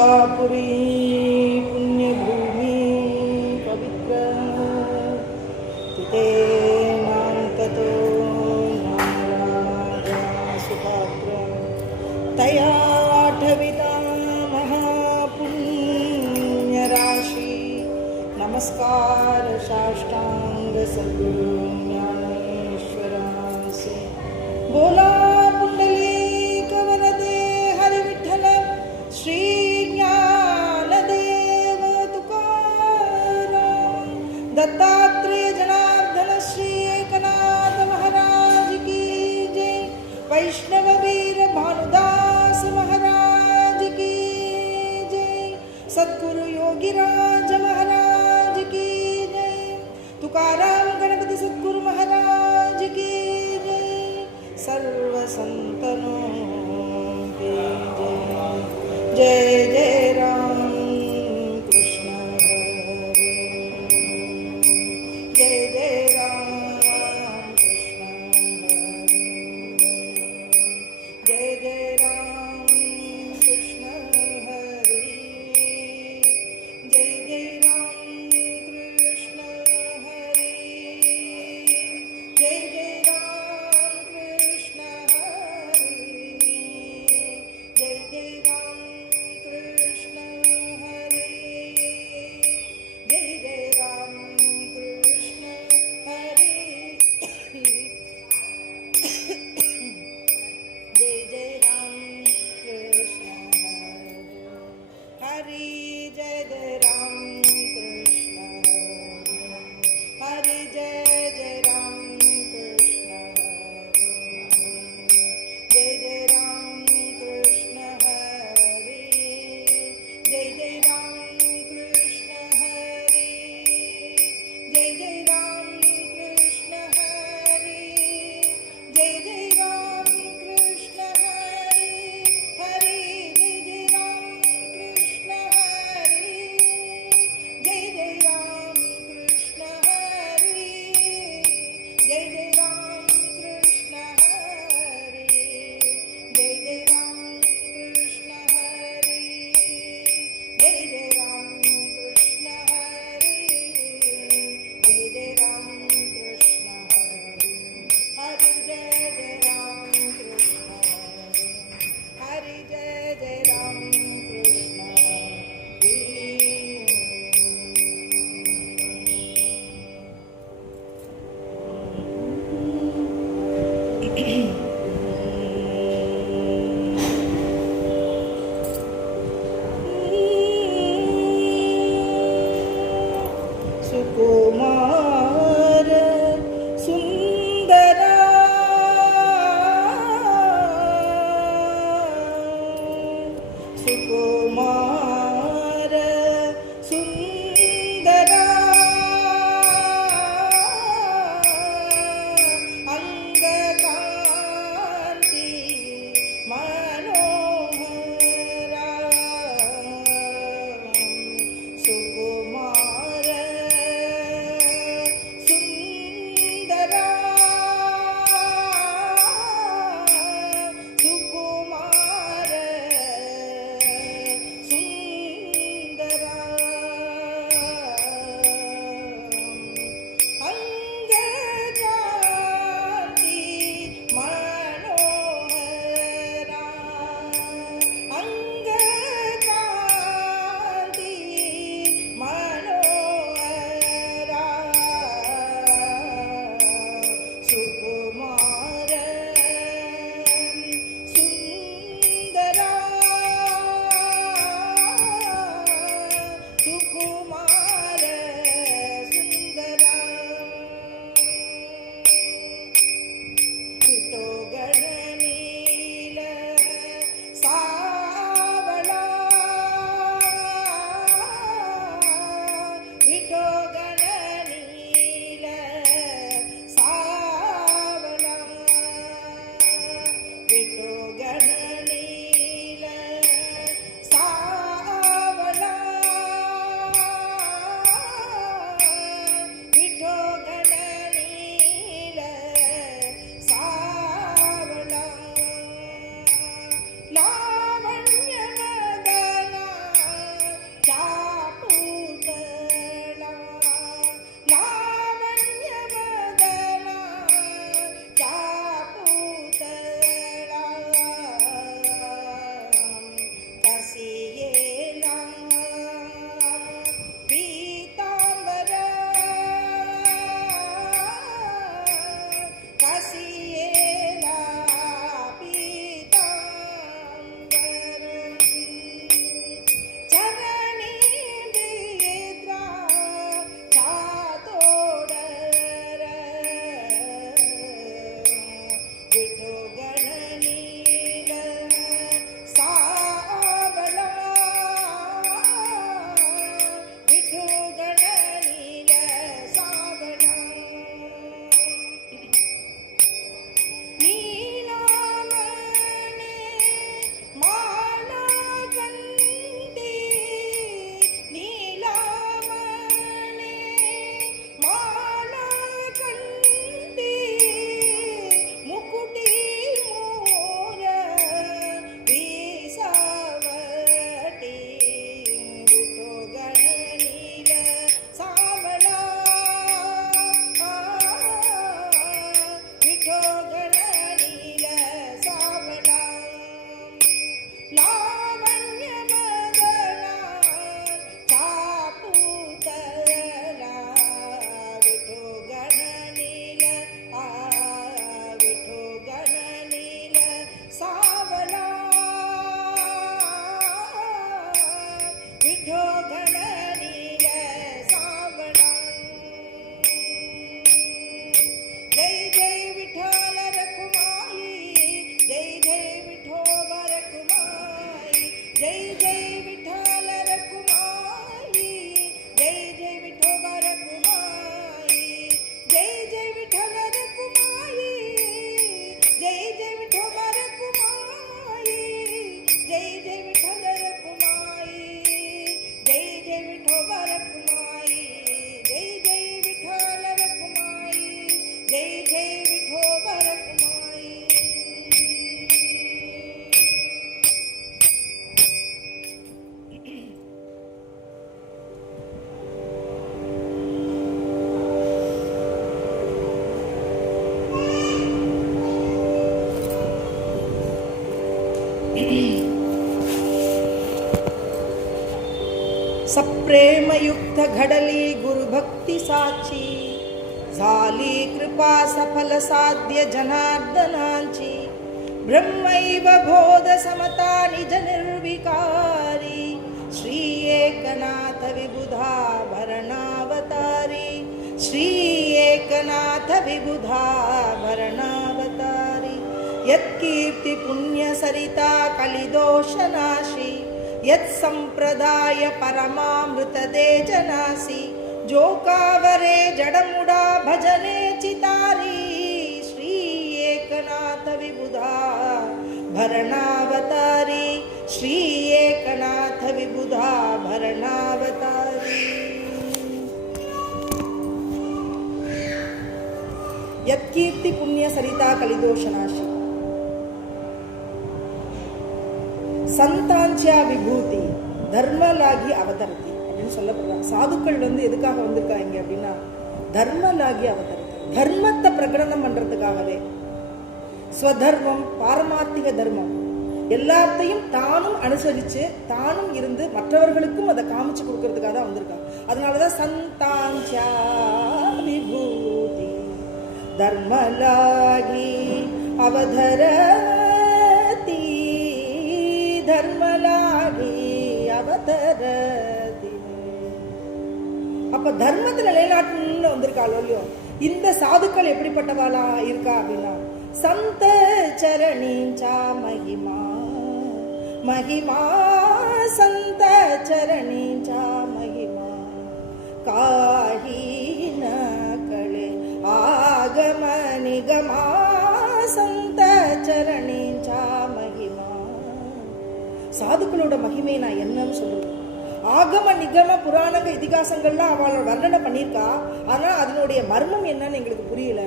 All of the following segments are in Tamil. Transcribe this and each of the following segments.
मथुरापुरी पुण्यभूमि पवित्र तिथे नान्ततो सुपात्र तया आठविता महापुण्यराशि नमस्कार साष्टांग सद्गुरु ज्ञानेश्वरासे बोला पुंडलिक वरदे हरि विठ्ठल श्री ज्ञानदेव तुकाराम दत्तात्रेय जनार्दन श्री एकनाथ महाराज की जय वैष्णव वीर भानुदास महाराज की जय सद्गुरु योगीराज महाराज की जय तुकाराम गणपति सद्गुरु महाराज की जय सर्व संतनों की जय जय जय राम कृष्ण हरे जय जय राम कृष्ण हरे जय जय राम कृष्ण हरे जय जय राम कृष्ण हरे जय जय राम कृष्ण हरे जय जय राम कृष्ण हरे जय जय राम कृष्ण हरे जय जय राम कृष्ण हरे जय जय राम कृष्ण हरे जय जय राम कृष्ण जय जय राम कृष्ण हरे जय जय राम कृष्ण हरे जय जय राम कृष्ण हरे जय जय राम कृष्ण हरे हरे जय जय राम कृष्ण हरे जय जय राम कृष्ण हरे जय जय राम कृष्ण हरे जय जय राम कृष्ण हरे जय जय राम कृष्ण हरे जय जय राम कृष्ण हरे हरे जय जय राम कृष्ण हरे जय जय राम कृष्ण सुकुमार सुंदरा सुकुमार सुंदरा अंगकांति मनोहरा सुकुमार सुंदरा सुकुमार सुंदरा सप्रेमयुक्त घडली गुरुभक्ती साची झाली कृपा सफल साध्य जनार्दनाची ब्रह्मैव बोध समता निज निर्विकारी श्री एकनाथ विबुधा भरणावतारी श्री एकनाथ विबुधा भरणावतारी यत्कीर्ति पुण्य सरिता कलिदोषनाशी यत्संप्रदाय परमामृत देजनासी जो कावरे जडमुडा भजने चितारी श्री एकनाथ विबुधा भरणावतारी श्री एकनाथ विबुधा भरणावतारी यत्कीर्ति पुण्य सरिता कलिदोषनाशी संतांच्या विभूति धर्मलागी அவதரதி அப்படின்னு சொல்லப்படுறாங்க. சாதுக்கள் எதுக்காக வந்திருக்காங்க அப்படின்னா தர்மலாகி அவதரதி, தர்மத்தை பிரகடனம் பண்றதுக்காகவே. ஸ்வதர்மம் பாரமார்த்திக தர்மம் எல்லாத்தையும் தானும் அனுசரிச்சு தானும் இருந்து மற்றவர்களுக்கும் அதை காமிச்சு கொடுக்கறதுக்காக தான் வந்திருக்காங்க. அதனாலதான் சந்தாஞ்சா விபூதி தர்மலாகி அவதரதி தர்மலாகி அவதரதி. அப்ப தர்மத்தை நிலைநாட்டணும்னு வந்திருக்காளோ இல்லையோ, இந்த சாதுக்கள் எப்படிப்பட்டவாளா இருக்கா அப்படின்னா சந்த சரணீஞ்சா மகிமா மகிமா சந்த சரணீஞ்சா மகிமா காஹீன கலே ஆகம நிகமா சந்த சரணீஞ்சா மகிமா. சாதுக்களோட மகிமை நான் என்னன்னு சொல்றேன். ஆகம நிகம புராணங்க இதிகாசங்கள்லாம் அவளோட வர்ணனை பண்ணியிருக்கா, ஆனா அதனுடைய மர்மம் என்னன்னு எங்களுக்கு புரியல.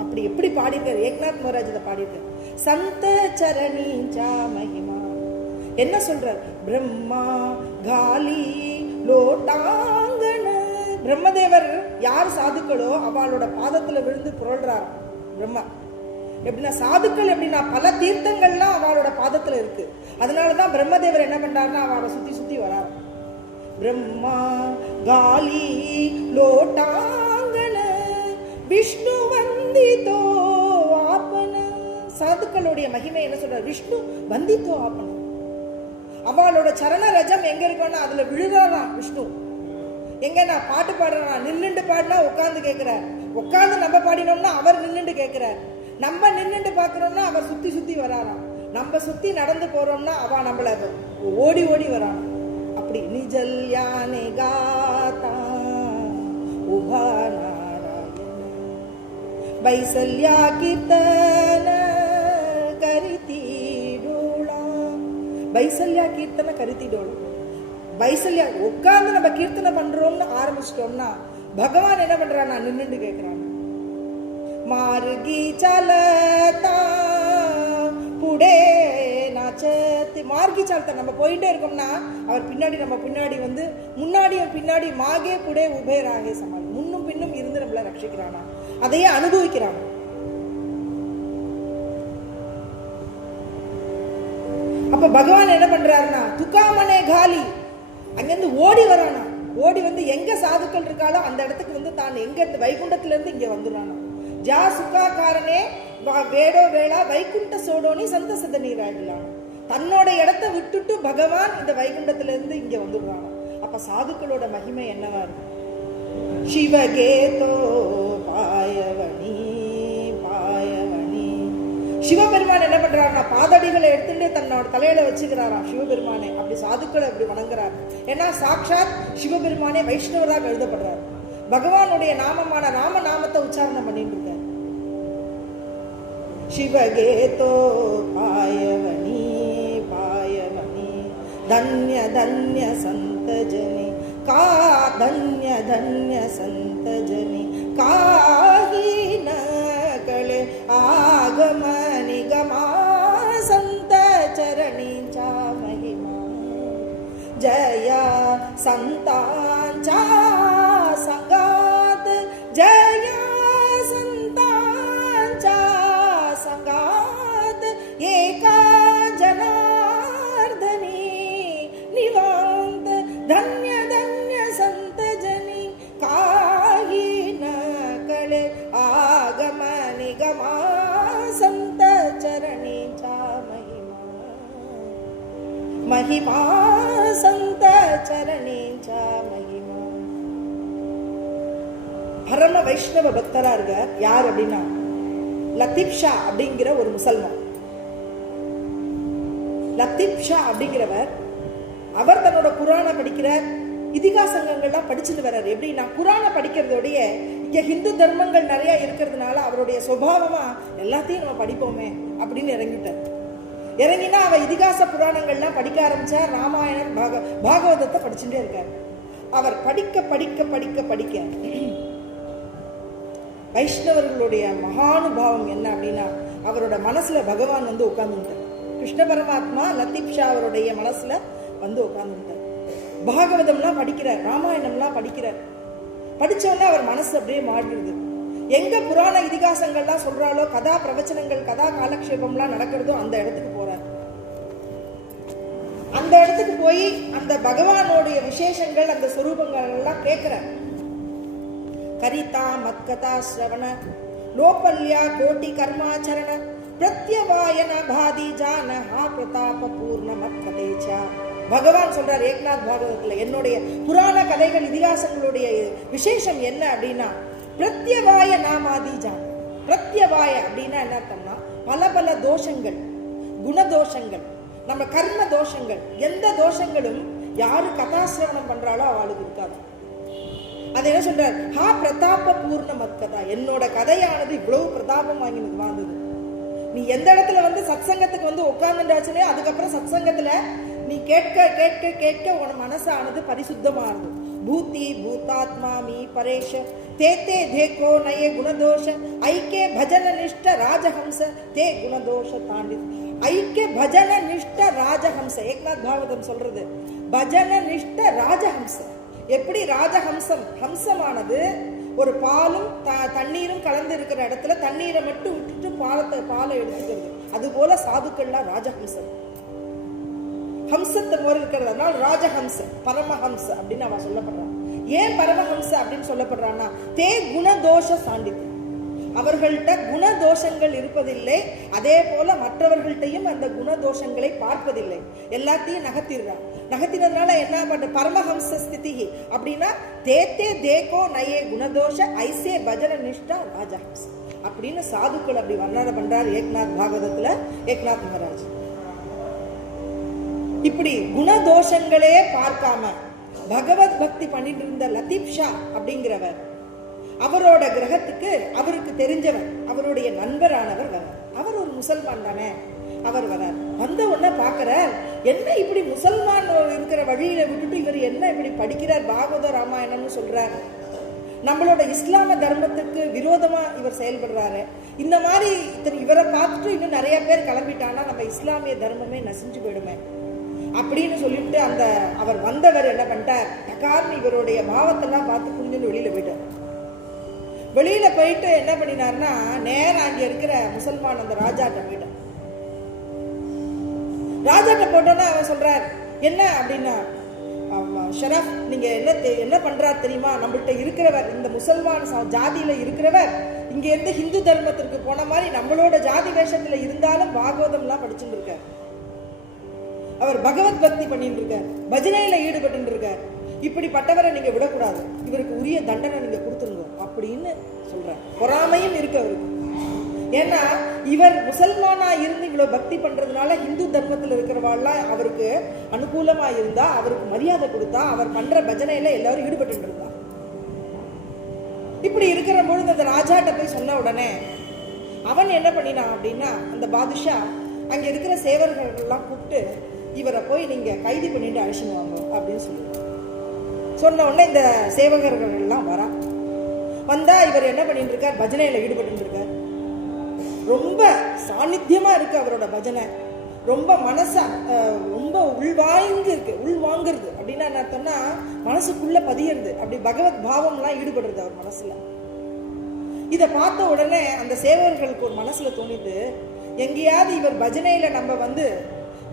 அப்படி எப்படி பாடியிருக்காரு ஏக்நாத் மகாராஜ் இதை பாடியிருக்காரு. சந்த சரணீஞ்சா மகிமா என்ன சொல்றார்? பிரம்மா காலி லோட்டாங்கன. பிரம்மதேவர் யார் சாதுக்களோ அவளோட பாதத்துல விழுந்து புரள்றார் பிரம்மா. எப்படின்னா சாதுக்கள் எப்படின்னா பல தீர்த்தங்கள்லாம் அவளோட பாதத்துல இருக்கு. அதனாலதான் பிரம்மதேவர் என்ன பண்றாருன்னா அவளை சுத்தி சுத்தி வரார். பிரம்மா காலி லோட்டாங்கன விஷ்ணு வந்தித்தோ ஆப்பன. சாதுக்களுடைய மகிமை என்ன சொல்றார்? விஷ்ணு வந்தித்தோ ஆப்பன. அவளோட சரண ரஜம் எங்க இருக்கோன்னா அதுல விழுறாராம் விஷ்ணு. எங்க நான் பாட்டு பாடுறா, நின்னுண்டு பாடினா உட்கார்ந்து கேட்கிறார், உட்கார்ந்து நம்ம பாடினோம்னா அவர் நின்னுண்டு கேட்கிறார், நம்ம நின்னுண்டு பாக்குறோம்னா அவர் சுத்தி சுத்தி வராராம், நம்ம சுத்தி நடந்து போறோம்னா அவ நம்மள ஓடி ஓடி வரான். அப்படி நிஜல் யானை காத்தா உபா நாராயண பைசல்யா கீர்த்தன கரித்தீடோளா. பைசல்யா கீர்த்தன கரித்தீடோளா. பைசல்யா உட்கார்ந்து நம்ம கீர்த்தனை பண்றோம்னு ஆரம்பிச்சிட்டோம்னா பகவான் என்ன பண்றான்? நின்னுண்டு கேட்கிறான். மார்கி சலதா புடே நாச்சத்தி. மார்கி சலதா நம்ம போயிட்டே இருக்கோம்னா அவர் பின்னாடி நம்ம பின்னாடி முன்னாடியும் பின்னாடி மாகே புடே உபே ராகே சமாளி, முன்னும் பின்னும் இருந்து நம்மள ரட்சிக்கிறானா, அதையே அனுபவிக்கிறான். அப்ப பகவான் என்ன பண்றாருன்னா துக்காமனே காலி அங்கிருந்து ஓடி வரானா. ஓடி எங்க சாதுக்கள் இருக்காளோ அந்த இடத்துக்கு தான் எங்க இருந்து வைகுண்டத்துல இருந்து இங்க வந்துடுறானா. ஜா சுக்காக்காரனே வேடோ வேளா வைகுண்ட சோடோனி சந்த சத நீராடலாம். தன்னோட இடத்தை விட்டுட்டு பகவான் இந்த வைகுண்டத்துல இருந்து இங்க வந்துடுறானா. அப்ப சாதுக்களோட மகிமை என்னவா இருக்கு? சிவகேதோ பாயவனி பாயவனி. சிவபெருமான் என்ன பண்றாருன்னா பாதடிகளை எடுத்துட்டு தன்னோட தலையில வச்சுக்கிறாராம் சிவபெருமானே. அப்படி சாதுக்களை அப்படி வணங்குறாரு. ஏன்னா சாட்சாத் சிவபெருமானே வைஷ்ணவராக எழுதப்படுறாரு. பகவானுடைய நாமமான ராம நாமத்தை உச்சாரணம் பண்ணிட்டு இருக்காரு. சிவகேதோ பாயவனி பாயவனி தன்ய தன்ய சந்தஜனி கா தன்ய தன்ய சந்தஜனி காஹீன கலே ஆகம நிகமா சந்த சரணீஞ்சா மகிமா ஜயா சந்தாஞ்சா संगात जया संतांचा संगात एका जनार्दनी निवांत धन्य महिमा संत चरणेंचा महिमा. பரம வைஷ்ணவ பக்தரா இருக்கார். யார் அப்படின்னா லத்தீப் ஷா அப்படிங்கிற ஒரு முசல்மான். லத்தீப் ஷா அப்படிங்கிறவர், அவர் தன்னோட குரானை படிக்கிறார், இதிகாசங்கள்லாம் படிச்சுட்டு வர்றாரு. எப்படின்னா குரானை படிக்கிறதோடைய இங்க ஹிந்து தர்மங்கள் நிறைய இருக்கிறதுனால அவருடைய சுபாவமா எல்லாத்தையும் நம்ம படிப்போமே அப்படின்னு இறங்கிட்டார். இறங்கினா அவ இதிகாச புராணங்கள்லாம் படிக்க ஆரம்பிச்சார். ராமாயணம் பாகவதத்தை படிச்சுட்டே இருக்கார். அவர் படிக்க படிக்க படிக்க படிக்க வைஷ்ணவர்களுடைய மகானுபாவம் என்ன அப்படின்னா அவரோட மனசுல பகவான் வந்து உட்கார்ந்துட்டார். கிருஷ்ண பரமாத்மா லத்தீப் ஷா அவருடைய மனசுல வந்து உட்கார்ந்துட்டார். பாகவதம்லாம் படிக்கிறார், ராமாயணம்லாம் படிக்கிறார். படிச்சோன்னா அவர் மனசு அப்படியே மாறிடுது. எங்க புராண இதிகாசங்கள்லாம் சொல்றாலோ, கதா பிரவச்சனங்கள், கதா காலக்ஷேபம்லாம் நடக்கிறதோ அந்த இடத்துக்கு போறார். அந்த இடத்துக்கு போய் அந்த பகவானோடைய விசேஷங்கள், அந்த சொரூபங்கள் எல்லாம் கேட்கிறார். கரிதா மத்கதா ஸ்ரவண லோபல்யா கோட்டி கர்மாச்சரண பிரத்யவாயன பாதி ஜான ஹா பிரதாப பூர்ண மத்கதேச்சா. பகவான் சொல்றார் ஏக்நாத் பாகவதத்துல, என்னுடைய புராண கதைகள் இதிகாசங்களுடைய விசேஷம் என்ன அப்படின்னா பிரத்யவாய நாமாதி ஜான. பிரத்யவாய அப்படின்னா என்ன அர்த்தம்னா பல பல தோஷங்கள், குணதோஷங்கள், நம்ம கர்ம தோஷங்கள், எந்த தோஷங்களும் யாரு கதாசிரவணம் பண்றாளோ அவளுக்கு இருக்காது. அது என்ன சொல்றார், ஹா பிரதாப பூர்ண மத்கதா, என்னோட கதையானது இவ்வளவு பிரதாபம் வாங்கினது வாழ்ந்தது. நீ எந்த இடத்துல வந்து சத்சங்கத்துக்கு வந்து உட்கார்ந்துட்டாச்சுனே அதுக்கப்புறம் சத்சங்கத்துல நீ கேட்க கேட்க கேட்க உன் மனசானது பரிசுத்தமானது. பூத்தி பூத்தாத்மா மீ பரேஷ தேத்தே தேக்கோ நயே குணதோஷ ஐக்கே பஜன நிஷ்ட ராஜஹம்ச தே குணதோஷ தாண்டி. ஐக்கிய பஜன நிஷ்ட ராஜஹம்ச, ஏக்நாத் பாகவதம் சொல்றது பஜன நிஷ்ட ராஜஹம்ச. எப்படி ராஜஹம்சம், ஹம்சமானது ஒரு பாலும் தண்ணீரும் கலந்து இருக்கிற இடத்துல தண்ணீரை மட்டும் விட்டுட்டு பாலை எடுத்துக்கிறது, அது போல சாதுக்கள்லாம் ராஜஹம்சம். ஹம்சத்தை போல இருக்கிறது, அதனால ராஜஹம்ச பரமஹம்ச அப்படின்னு அவன் சொல்லப்படுறான். ஏன் பரமஹம்ச அப்படின்னு சொல்லப்படுறான்னா தே குணதோஷ சாண்டித்து, அவர்கள்ட்ட குணதோஷங்கள் இருப்பதில்லை. அதே போல மற்றவர்கள்ட்டையும் அந்த குணதோஷங்களை பார்ப்பதில்லை, எல்லாத்தையும் நகர்த்திடுறான். நகர்த்தினதுனால என்ன பண்ற பரமஹம்ச ஸ்திதி அப்படின்னா தேத்தே தேக்கோ நயே குணதோஷ ஐசே பஜன நிஷ்டா ராஜஹம்ச அப்படின்னு சாதுக்கள் அப்படி வர்ணனை பண்றார் ஏக்நாத் பாகவதத்துல ஏக்நாத் மகாராஜ். இப்படி குணதோஷங்களே பார்க்காம பகவத் பக்தி பண்ணிட்டு இருந்த லத்தீப் ஷா அப்படிங்கிறவர், அவரோட கிரகத்துக்கு அவருக்கு தெரிஞ்சவர், அவருடைய நண்பரானவர் வரார். அவர் ஒரு முசல்மான் தானே, அவர் வரார். வந்த உடனே பாக்குறார், என்ன இப்படி முசல்மான் இருக்கிற வழியில விட்டுட்டு இவர் என்ன இப்படி படிக்கிறார், பாகவத ராமாயணம்னு சொல்றாரு, நம்மளோட இஸ்லாம தர்மத்துக்கு விரோதமா இவர் செயல்படுறாரு. இந்த மாதிரி இவரை பார்த்துட்டு இன்னும் நிறைய பேர் கிளம்பிட்டானா நம்ம இஸ்லாமிய தர்மமே நசிஞ்சு போயிடுமே அப்படின்னு சொல்லிட்டு அந்த அவர் வந்தவர் என்ன பண்ணிட்டார், டகார்னு இவருடைய பாவத்தெல்லாம் பார்த்து புரிஞ்சுன்னு வெளியில போயிட்டார். வெளியில போயிட்டு என்ன பண்ணினார்னா நேரம் அங்க இருக்கிற முசல்மான் அந்த ராஜாட்ட போயிட்டார். ராஜாட்ட போட்டோன்னா அவன் சொல்றார், என்ன அப்படின்னா ஷரஃப் நீங்க என்ன பண்றாரு தெரியுமா, நம்மள்கிட்ட இருக்கிறவர் இந்த முசல்மான் ஜாதியில இருக்கிறவர் இங்க இருந்து ஹிந்து தர்மத்திற்கு போன மாதிரி நம்மளோட ஜாதி வேஷத்துல இருந்தாலும் பாகவதம் எல்லாம் படிச்சுட்டு இருக்கார், அவர் பகவத் பக்தி பண்ணிட்டு இருக்கார், பஜனையில ஈடுபட்டு இருக்கார், இப்படிப்பட்டவரை நீங்க விடக்கூடாது, இவருக்கு உரிய தண்டனை நீங்க கொடுத்துருங்க அப்படின்னு சொல்றார். பொறாமையும் இருக்கு அவருக்கு. ஏன்னா இவர் முசல்மானா இருந்து இவ்வளவு பக்தி பண்றதுனால ஹிந்து தர்மத்தில் இருக்கிறவாள்லாம் அவருக்கு அனுகூலமா இருந்தா, அவருக்கு மரியாதை கொடுத்தா, அவர் பண்ற பஜனையில எல்லாரும் ஈடுபட்டு இருந்தா. இப்படி இருக்கிற பொழுது அந்த ராஜாட்ட போய் சொன்ன உடனே அவன் என்ன பண்ணினான் அப்படின்னா அந்த பாதுஷா அங்க இருக்கிற சேவர்கள் எல்லாம் கூப்பிட்டு இவரை போய் நீங்க கைது பண்ணிட்டு அழிச்சுன்னு வாங்க அப்படின்னு சொல்லுவாங்க. சொன்ன உடனே இந்த சேவகர்கள் எல்லாம் வரா. வந்தா இவர் என்ன பண்ணிட்டு இருக்கார், பஜனையில ஈடுபட்டு இருக்கார். ரொம்ப சாநித்தியமா இருக்கு அவரோட பஜனை, ரொம்ப மனசா ரொம்ப உள்வாய்ந்து இருக்கு. உள்வாங்கிறது அப்படின்னா என்ன அர்த்தம்னா மனசுக்குள்ள பதியறது, அப்படி பகவத் பாவம் எல்லாம் ஈடுபடுறது அவர் மனசுல. இத பார்த்த உடனே அந்த சேவர்களுக்கு ஒரு மனசுல தோணிது, எங்கேயாவது இவர் பஜனையில நம்ம வந்து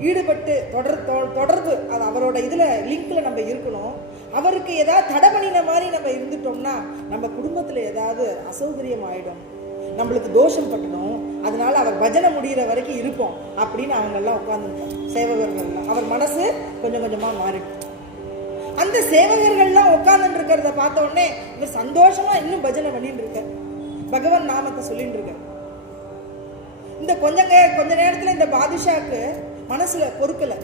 ஈடுபட்டு தொடர்பு அது அவரோட இதுல லிங்க்ல நம்ம இருக்கணும், அவருக்கு ஏதாவது தடை பண்ணின மாதிரி நம்ம இருந்துட்டோம்னா நம்ம குடும்பத்துல ஏதாவது அசௌகரியம் ஆயிடும், நம்மளுக்கு தோஷம் பட்டணும், அதனால அவர் பஜனை முடிகிற வரைக்கும் இருப்போம் அப்படின்னு அவங்க எல்லாம் உட்கார்ந்துருக்காங்க சேவகர்கள்லாம். அவர் மனசு கொஞ்சம் கொஞ்சமா மாறிட்டு அந்த சேவகர்கள்லாம் உட்கார்ந்துட்டு இருக்கிறத பார்த்த உடனே இவர் சந்தோஷமா இன்னும் பஜனை பண்ணிட்டு இருக்க, பகவான் நாமத்தை சொல்லிட்டு இருக்க. இந்த கொஞ்ச நேரத்துல இந்த பாதுஷாக்கு மனசுல பொறுக்கல,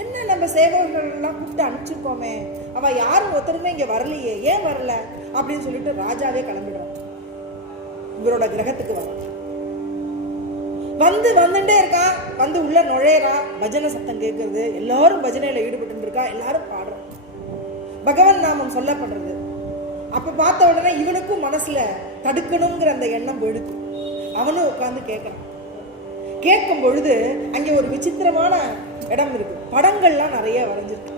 என்ன நம்ம சேவகர்கள் எல்லாம் கூப்பிட்டு அனுப்பிச்சிருக்கோமே, அவ யாரும் ஒருத்தருமே இங்க வரலையே, ஏன் வரல அப்படின்னு சொல்லிட்டு ராஜாவே கிளம்பிடுவான். இவரோட கிரகத்துக்கு வந்துட்டே இருக்கான். வந்து உள்ள நுழையறா, பஜனை சத்தம் கேட்கறது, எல்லாரும் பஜனையில ஈடுபட்டு இருக்கா, எல்லாரும் பாடுறான், பகவான் நாமம் சொல்லப்படுறது. அப்ப பார்த்த உடனே இவனுக்கும் மனசுல தடுக்கணுங்கிற அந்த எண்ணம் போயிடுச்சு. அவனும் உட்கார்ந்து கேட்கறான். கேட்கும் பொழுது அங்கே ஒரு விசித்திரமான இடம் இருக்கு, படங்கள்லாம் நிறைய வரைஞ்சிருக்கு.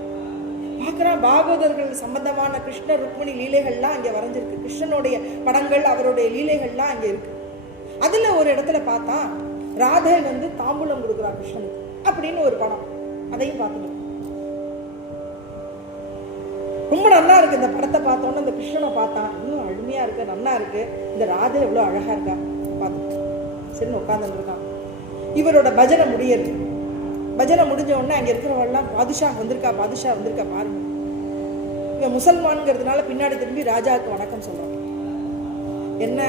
பார்க்கறான், பாகவதர்கள் சம்பந்தமான கிருஷ்ண ருக்மிணி லீலைகள்லாம் அங்கே வரைஞ்சிருக்கு. கிருஷ்ணனுடைய படங்கள், அவருடைய லீலைகள்லாம் அங்கே இருக்கு. அதுல ஒரு இடத்துல பார்த்தா ராதை வந்து தாம்பூலம் கொடுக்குறா கிருஷ்ணனுக்கு அப்படின்னு ஒரு படம், அதையும் பார்த்துட்டு ரொம்ப நல்லா இருக்கு. இந்த படத்தை பார்த்தோன்னு அந்த கிருஷ்ணனை பார்த்தான், இன்னும் அருமையா இருக்கு, நல்லா இருக்கு, இந்த ராதை எவ்வளவு அழகா இருக்கா பார்த்து சரி உட்கார்ந்து இருக்கான். இவரோட பஜனை முடியறது. பஜனை முடிஞ்ச உடனே அங்க இருக்கிறவெல்லாம் பாதுஷா வந்திருக்கா பாருங்க. இவன் முசல்மான்ங்கிறதுனால பின்னாடி திரும்பி ராஜாவுக்கு வணக்கம் சொல்றான். என்ன,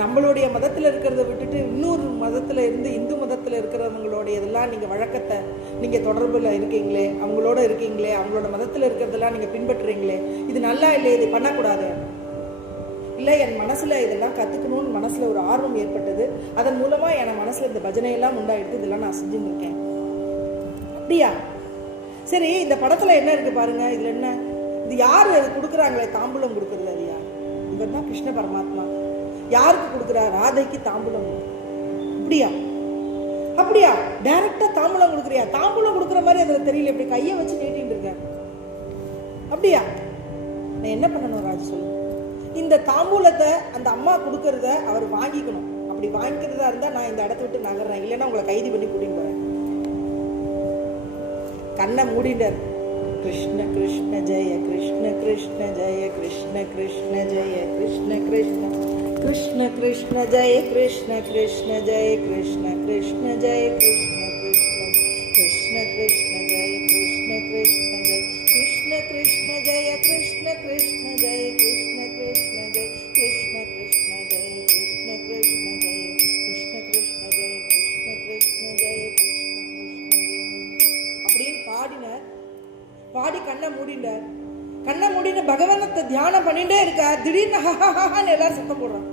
நம்மளுடைய மதத்துல இருக்கிறத விட்டுட்டு இன்னொரு மதத்துல இருந்து இந்து மதத்துல இருக்கிறவங்களுடைய இதெல்லாம் நீங்க வழக்கத்தை நீங்க தொடர்புல இருக்கீங்களே, அவங்களோட இருக்கீங்களே, அவங்களோட மதத்துல இருக்கிறதெல்லாம் நீங்க பின்பற்றுறீங்களே, இது நல்லா இல்லை, இது பண்ணக்கூடாது. இல்லை, என் மனசுல இதெல்லாம் கத்துக்கணும்னு மனசுல ஒரு ஆர்வம் ஏற்பட்டது, அதன் மூலமா என் மனசுல இந்த பஜனையெல்லாம் உண்டாயிடுது, இதெல்லாம் நான் செஞ்சுட்டு இருக்கேன். அப்படியா, சரி, இந்த படத்துல என்ன இருக்கு பாருங்க, இதுல என்ன, இது யாரு அது கொடுக்குறாங்களே, தாம்பூலம் கொடுக்கறது, அது யார்? இவர் தான் கிருஷ்ண பரமாத்மா. யாருக்கு கொடுக்குறா? ராதைக்கு தாம்பூலம். அப்படியா டைரக்டா தாம்பூலம் கொடுக்குறியா? தாம்பூலம் கொடுக்குற மாதிரி அதுல தெரியல, இப்படி கையை வச்சு நீட்டிட்டு இருக்க. அப்படியா, நான் என்ன பண்ணணும் ராஜ் சொல்லு. இந்த தாம்பூலத்தை அந்த அம்மா கொடுக்கறத அவர் வாங்கிக்கணும். அப்படி வாங்கிக்கிறதா இருந்தா நான் இந்த இடத்த விட்டு நகர்றேன், இல்லைன்னா உங்களை கைது பண்ணி கூட்டிட்டு போறேன். கண்ணை மூடிட்டார். கிருஷ்ண கிருஷ்ண ஜெய கிருஷ்ண கிருஷ்ண ஜெய கிருஷ்ண கிருஷ்ண ஜெய கிருஷ்ண கிருஷ்ண கிருஷ்ண கிருஷ்ண ஜெய கிருஷ்ண கிருஷ்ண ஜெய கிருஷ்ண கிருஷ்ண ஜெய கிருஷ்ண கிருஷ்ண கிருஷ்ண ஜெய கிருஷ்ண கிருஷ்ண ஜெய கிருஷ்ண கிருஷ்ண ஜெய கிருஷ்ண கிருஷ்ண ஜெய கிருஷ்ண கிருஷ்ண ஜெய கிருஷ்ண கிருஷ்ண ஜெய கிருஷ்ண கிருஷ்ண ஜெய கிருஷ்ண கிருஷ்ண ஜெய கிருஷ்ண கிருஷ்ண ஜெய கிருஷ்ண அப்படின்னு பாடினார். பாடி கண்ணை மூடினார். கண்ணை மூடின பகவானத்தை தியானம் பண்ணிட்டே இருக்கார். திடீர்னு ஹஹஹான்னு எல்லாரும் சத்தம் போடுறாங்க.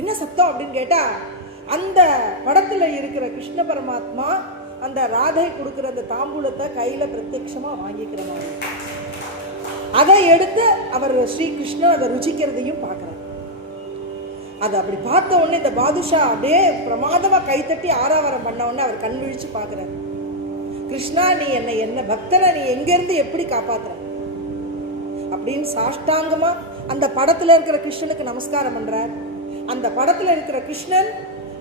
என்ன சத்தம் அப்படின்னு கேட்டா, அந்த படத்துல இருக்கிற கிருஷ்ண பரமாத்மா அந்த ராதை கொடுக்கிற அந்த தாம்பூலத்தை கையில பிரத்யட்சமா வாங்கிக்கிற மாதிரி, அதை எடுத்து அவர் ஸ்ரீ கிருஷ்ணன் அதை ருச்சிக்கிறதையும் பார்க்கிறார். அதை அப்படி பார்த்த உடனே இந்த பாதுஷா அப்படியே பிரமாதமா கைத்தட்டி ஆராவரம் பண்ண உடனே அவர் கண் விழிச்சு பார்க்கிறார். கிருஷ்ணா, நீ என்ன பக்தனை நீ எங்க இருந்து எப்படி காப்பாத்துற அப்படின்னு சாஷ்டாங்கமா அந்த படத்துல இருக்கிற கிருஷ்ணனுக்கு நமஸ்காரம் பண்றார். அந்த படத்துல இருக்கிற கிருஷ்ணன்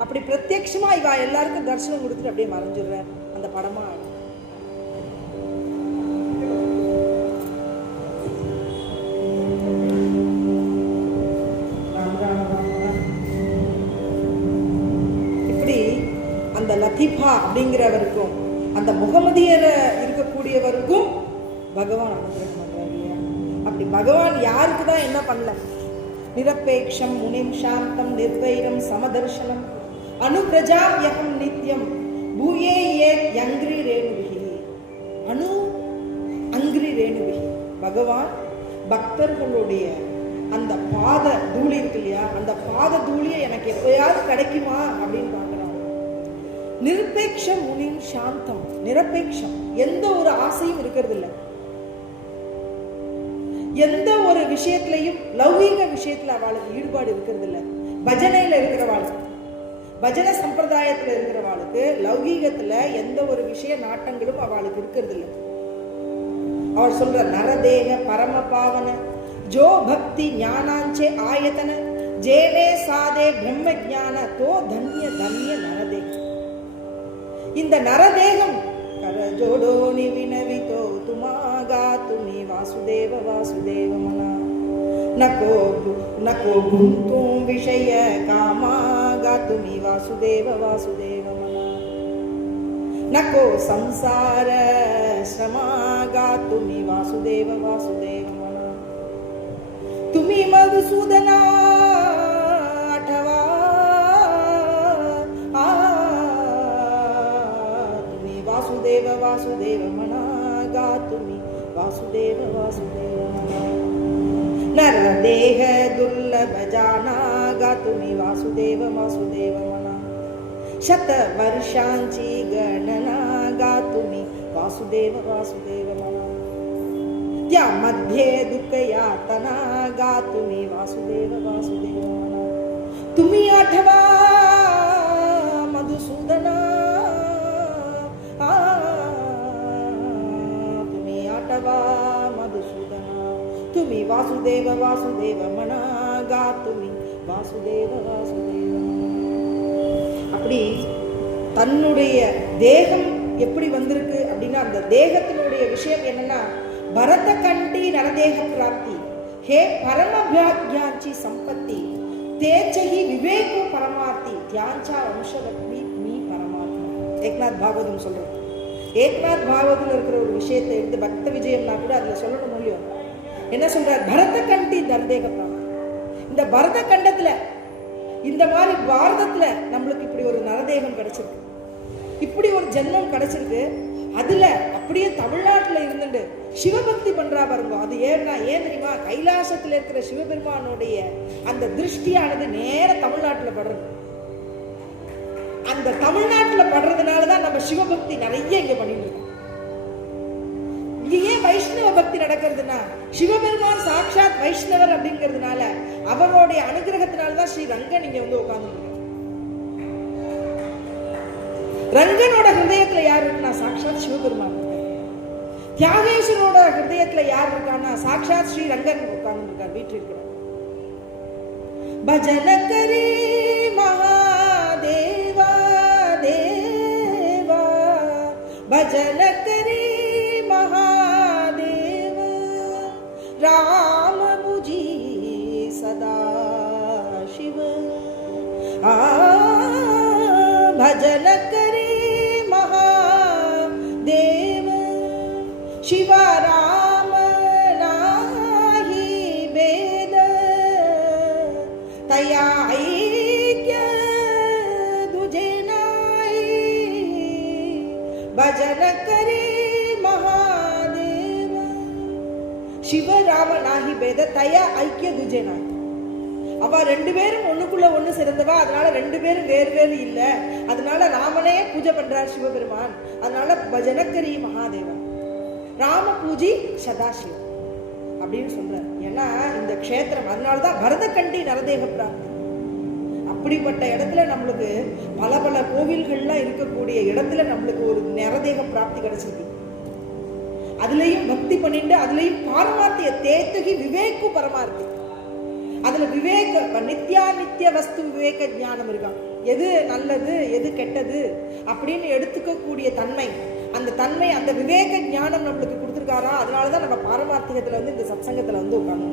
அப்படி பிரத்யட்சமா இவா எல்லாருக்கும் தரிசனம் கொடுத்துட்டு அப்படியே மறைஞ்சிடுறார். அந்த படமா இப்படி அந்த லத்தீஃபா அப்படிங்கிறவருக்கும் அந்த முகமதியர இருக்கக்கூடியவருக்கும் பகவான் அனுகிரகம் பண்றாரு இல்லையா? அப்படி பகவான் யாருக்கு தான் என்ன பண்ணல? நிரபேக்ஷம் முனிம் சாந்தம் நிர்வைரம் சமதர்சனம் அனுப்ரஜாவ்யகம் நித்யம் பூயே யங்கிரி ரேணுபிகி அணு அங்கிரி ரேணுபிகி. பகவான் பக்தர்களுடைய அந்த பாத தூளி இருக்கு இல்லையா, அந்த பாத தூளியை எனக்கு எப்பயாவது கிடைக்குமா அப்படின்னு பார்க்கிறாங்க. நிரபேக்ஷம் முனிம் சாந்தம், நிரபேக்ஷம், எந்த ஒரு ஆசையும் இருக்கிறது இல்லை, எந்த ஒரு விஷயத்திலையும் லௌகீக விஷயத்துல அவளுக்கு ஈடுபாடு இருக்கிறது இல்லை. பஜனையில இருக்கிறவாளுக்கு, பஜனை சம்பிரதாயத்துல இருக்கிறவாளுக்கு லௌகீகத்துல எந்த ஒரு விஷய நாட்டங்களும் அவளுக்கு இருக்கிறது இல்லை. அவள் சொல்ற நரதேக பரம பாவன ஜோ பக்தி ஞானாஞ்சே ஆயத்தன ஜேவே சாதே பிரம்ம ஜான தோ தன்ய தன்ய நரதேக. இந்த நரதேகம் கரஜோடோ நிவினவிதோ துமாகா துமி வாசுதேவ வாசுதேவ மனா नको गुंतुं विषय कामा गातुमि वासुदेव वासुदेव मना नको संसार श्रमा गातुमि वासुदेव वासुदेव मना तुम्ही मधुसूदना आठवा तुम्ही वासुदेव वासुदेव मना गातुमि वासुदेव वासुदेव मना नरदेह दुर्लभ जाना गातुमि वासुदेव वासुदेव मना शतवर्षांची गणना गातुमि वासुदेव वासुदेव मना त्यामध्ये दुःख यातना गातुमि वासुदेव वासुदेव मना तुम्ही आठवा मधुसूदना तुम्ही आठवा मधुसूदना तुम्ही वासुदेव वासुदेव मना गातुमि वासुदेव वासुदेव அப்படி தன்னுடைய தேகம் எப்படி வந்திருக்கு அப்படின்னா அந்த தேகத்தினுடைய விஷயம் என்னன்னா பரத கண்டி நரதேக பிராப்தி ஹே பரமபாக்யாச்சி சம்பத்தி தேச்சஹி விவேகோ பரமார்த்தி தியான்சா வம்சவத்மி மீ பரமாத்மா. ஏக்நாத் பாகவதம் சொல்றது. ஏக்நாத் பாகவதத்தில் இருக்கிற ஒரு விஷயத்தை எடுத்து பக்த விஜயம்னா கூட அதுல சொல்லணும் முடியும். என்ன சொல்றார்? பரத கண்டி நரதேக பிராப்தி. இந்த பரத கண்டத்துல இந்த மாதிரி பாரதத்துல நம்மளுக்கு இப்படி ஒரு நரதேகம் கிடைச்சிருக்கு, இப்படி ஒரு ஜென்மம் கிடைச்சிருக்கு. அதுல அப்படியே தமிழ்நாட்டுல இருந்துட்டு சிவபக்தி பண்றா பாருங்க. அது ஏன் தெரியுமா? கைலாசத்துல இருக்கிற சிவபெருமானுடைய அந்த திருஷ்டியானது நேர தமிழ்நாட்டுல படுறது. அந்த தமிழ்நாட்டுல படுறதுனாலதான் நம்ம சிவபக்தி நிறைய இங்க பண்ணிட்டு இருக்கோம். இங்க ஏன் வைஷ்ணவ பக்தி நடக்கிறதுனா சிவபெருமான் சாட்சாத் வைஷ்ணவர் அப்படிங்கிறதுனால அவருடைய அனுகிரகத்தினால்தான் ஸ்ரீ ரங்கன் இங்க வந்து உட்கார்ந்து. ரங்கனோட ஹிருதயத்துல யார் இருக்குன்னா சாட்சாத் சிவபெருமான். தியாகேஸ்வரோட ஹிருதயத்துல யார் இருக்கான்னா சாட்சாத் ஸ்ரீ ரங்கன் உட்கார்ந்து இருக்கார், வீட்டில் இருக்கிறார். பஜன கரே மகாதேவா தேவா பஜன கரே महादेव राम मुझी सदा शिव भजन करे महादेव शिव राम नाही वेद तया ऐक्य तुझे नाही भजन करे சிவராம நாகி பேத தயா ஐக்கிய துஜேனா. அவ ரெண்டு பேரும் ஒண்ணுக்குள்ள ஒண்ணு சிறந்தவா, அதனால ரெண்டு பேரும் வேறு வேறு இல்ல. அதனால ராமனே பூஜை பண்றார் சிவபெருமான். அதனால பஜனக்கரி மகாதேவா ராம பூஜி சதாசிவம் அப்படின்னு சொல்றார். ஏன்னா இந்த க்ஷேத்திரம், அதனாலதான் பரதகண்டி நரதேக பிராப்தி. அப்படிப்பட்ட இடத்துல நம்மளுக்கு பல பல கோவில்கள்லாம் இருக்கக்கூடிய இடத்துல நம்மளுக்கு ஒரு நரதேக பிராப்தி கிடைச்சிருக்கு. அதுலயும் பக்தி பண்ணிட்டு அதுலயும் பாரமார்த்திய தேத்துகி விவேக்கு பரமார்த்தி. அதுல விவேக நித்யா நித்திய வஸ்து விவேக ஞானம் இருக்கான். எது நல்லது எது கெட்டது அப்படின்னு எடுத்துக்க கூடிய தன்மை, அந்த தன்மை அந்த விவேக ஞானம் நம்மளுக்கு கொடுத்துருக்காரா. அதனாலதான் நம்ம பாரமார்த்திகத்துல வந்து இந்த சத்சங்கத்துல வந்து உட்கார்ந்து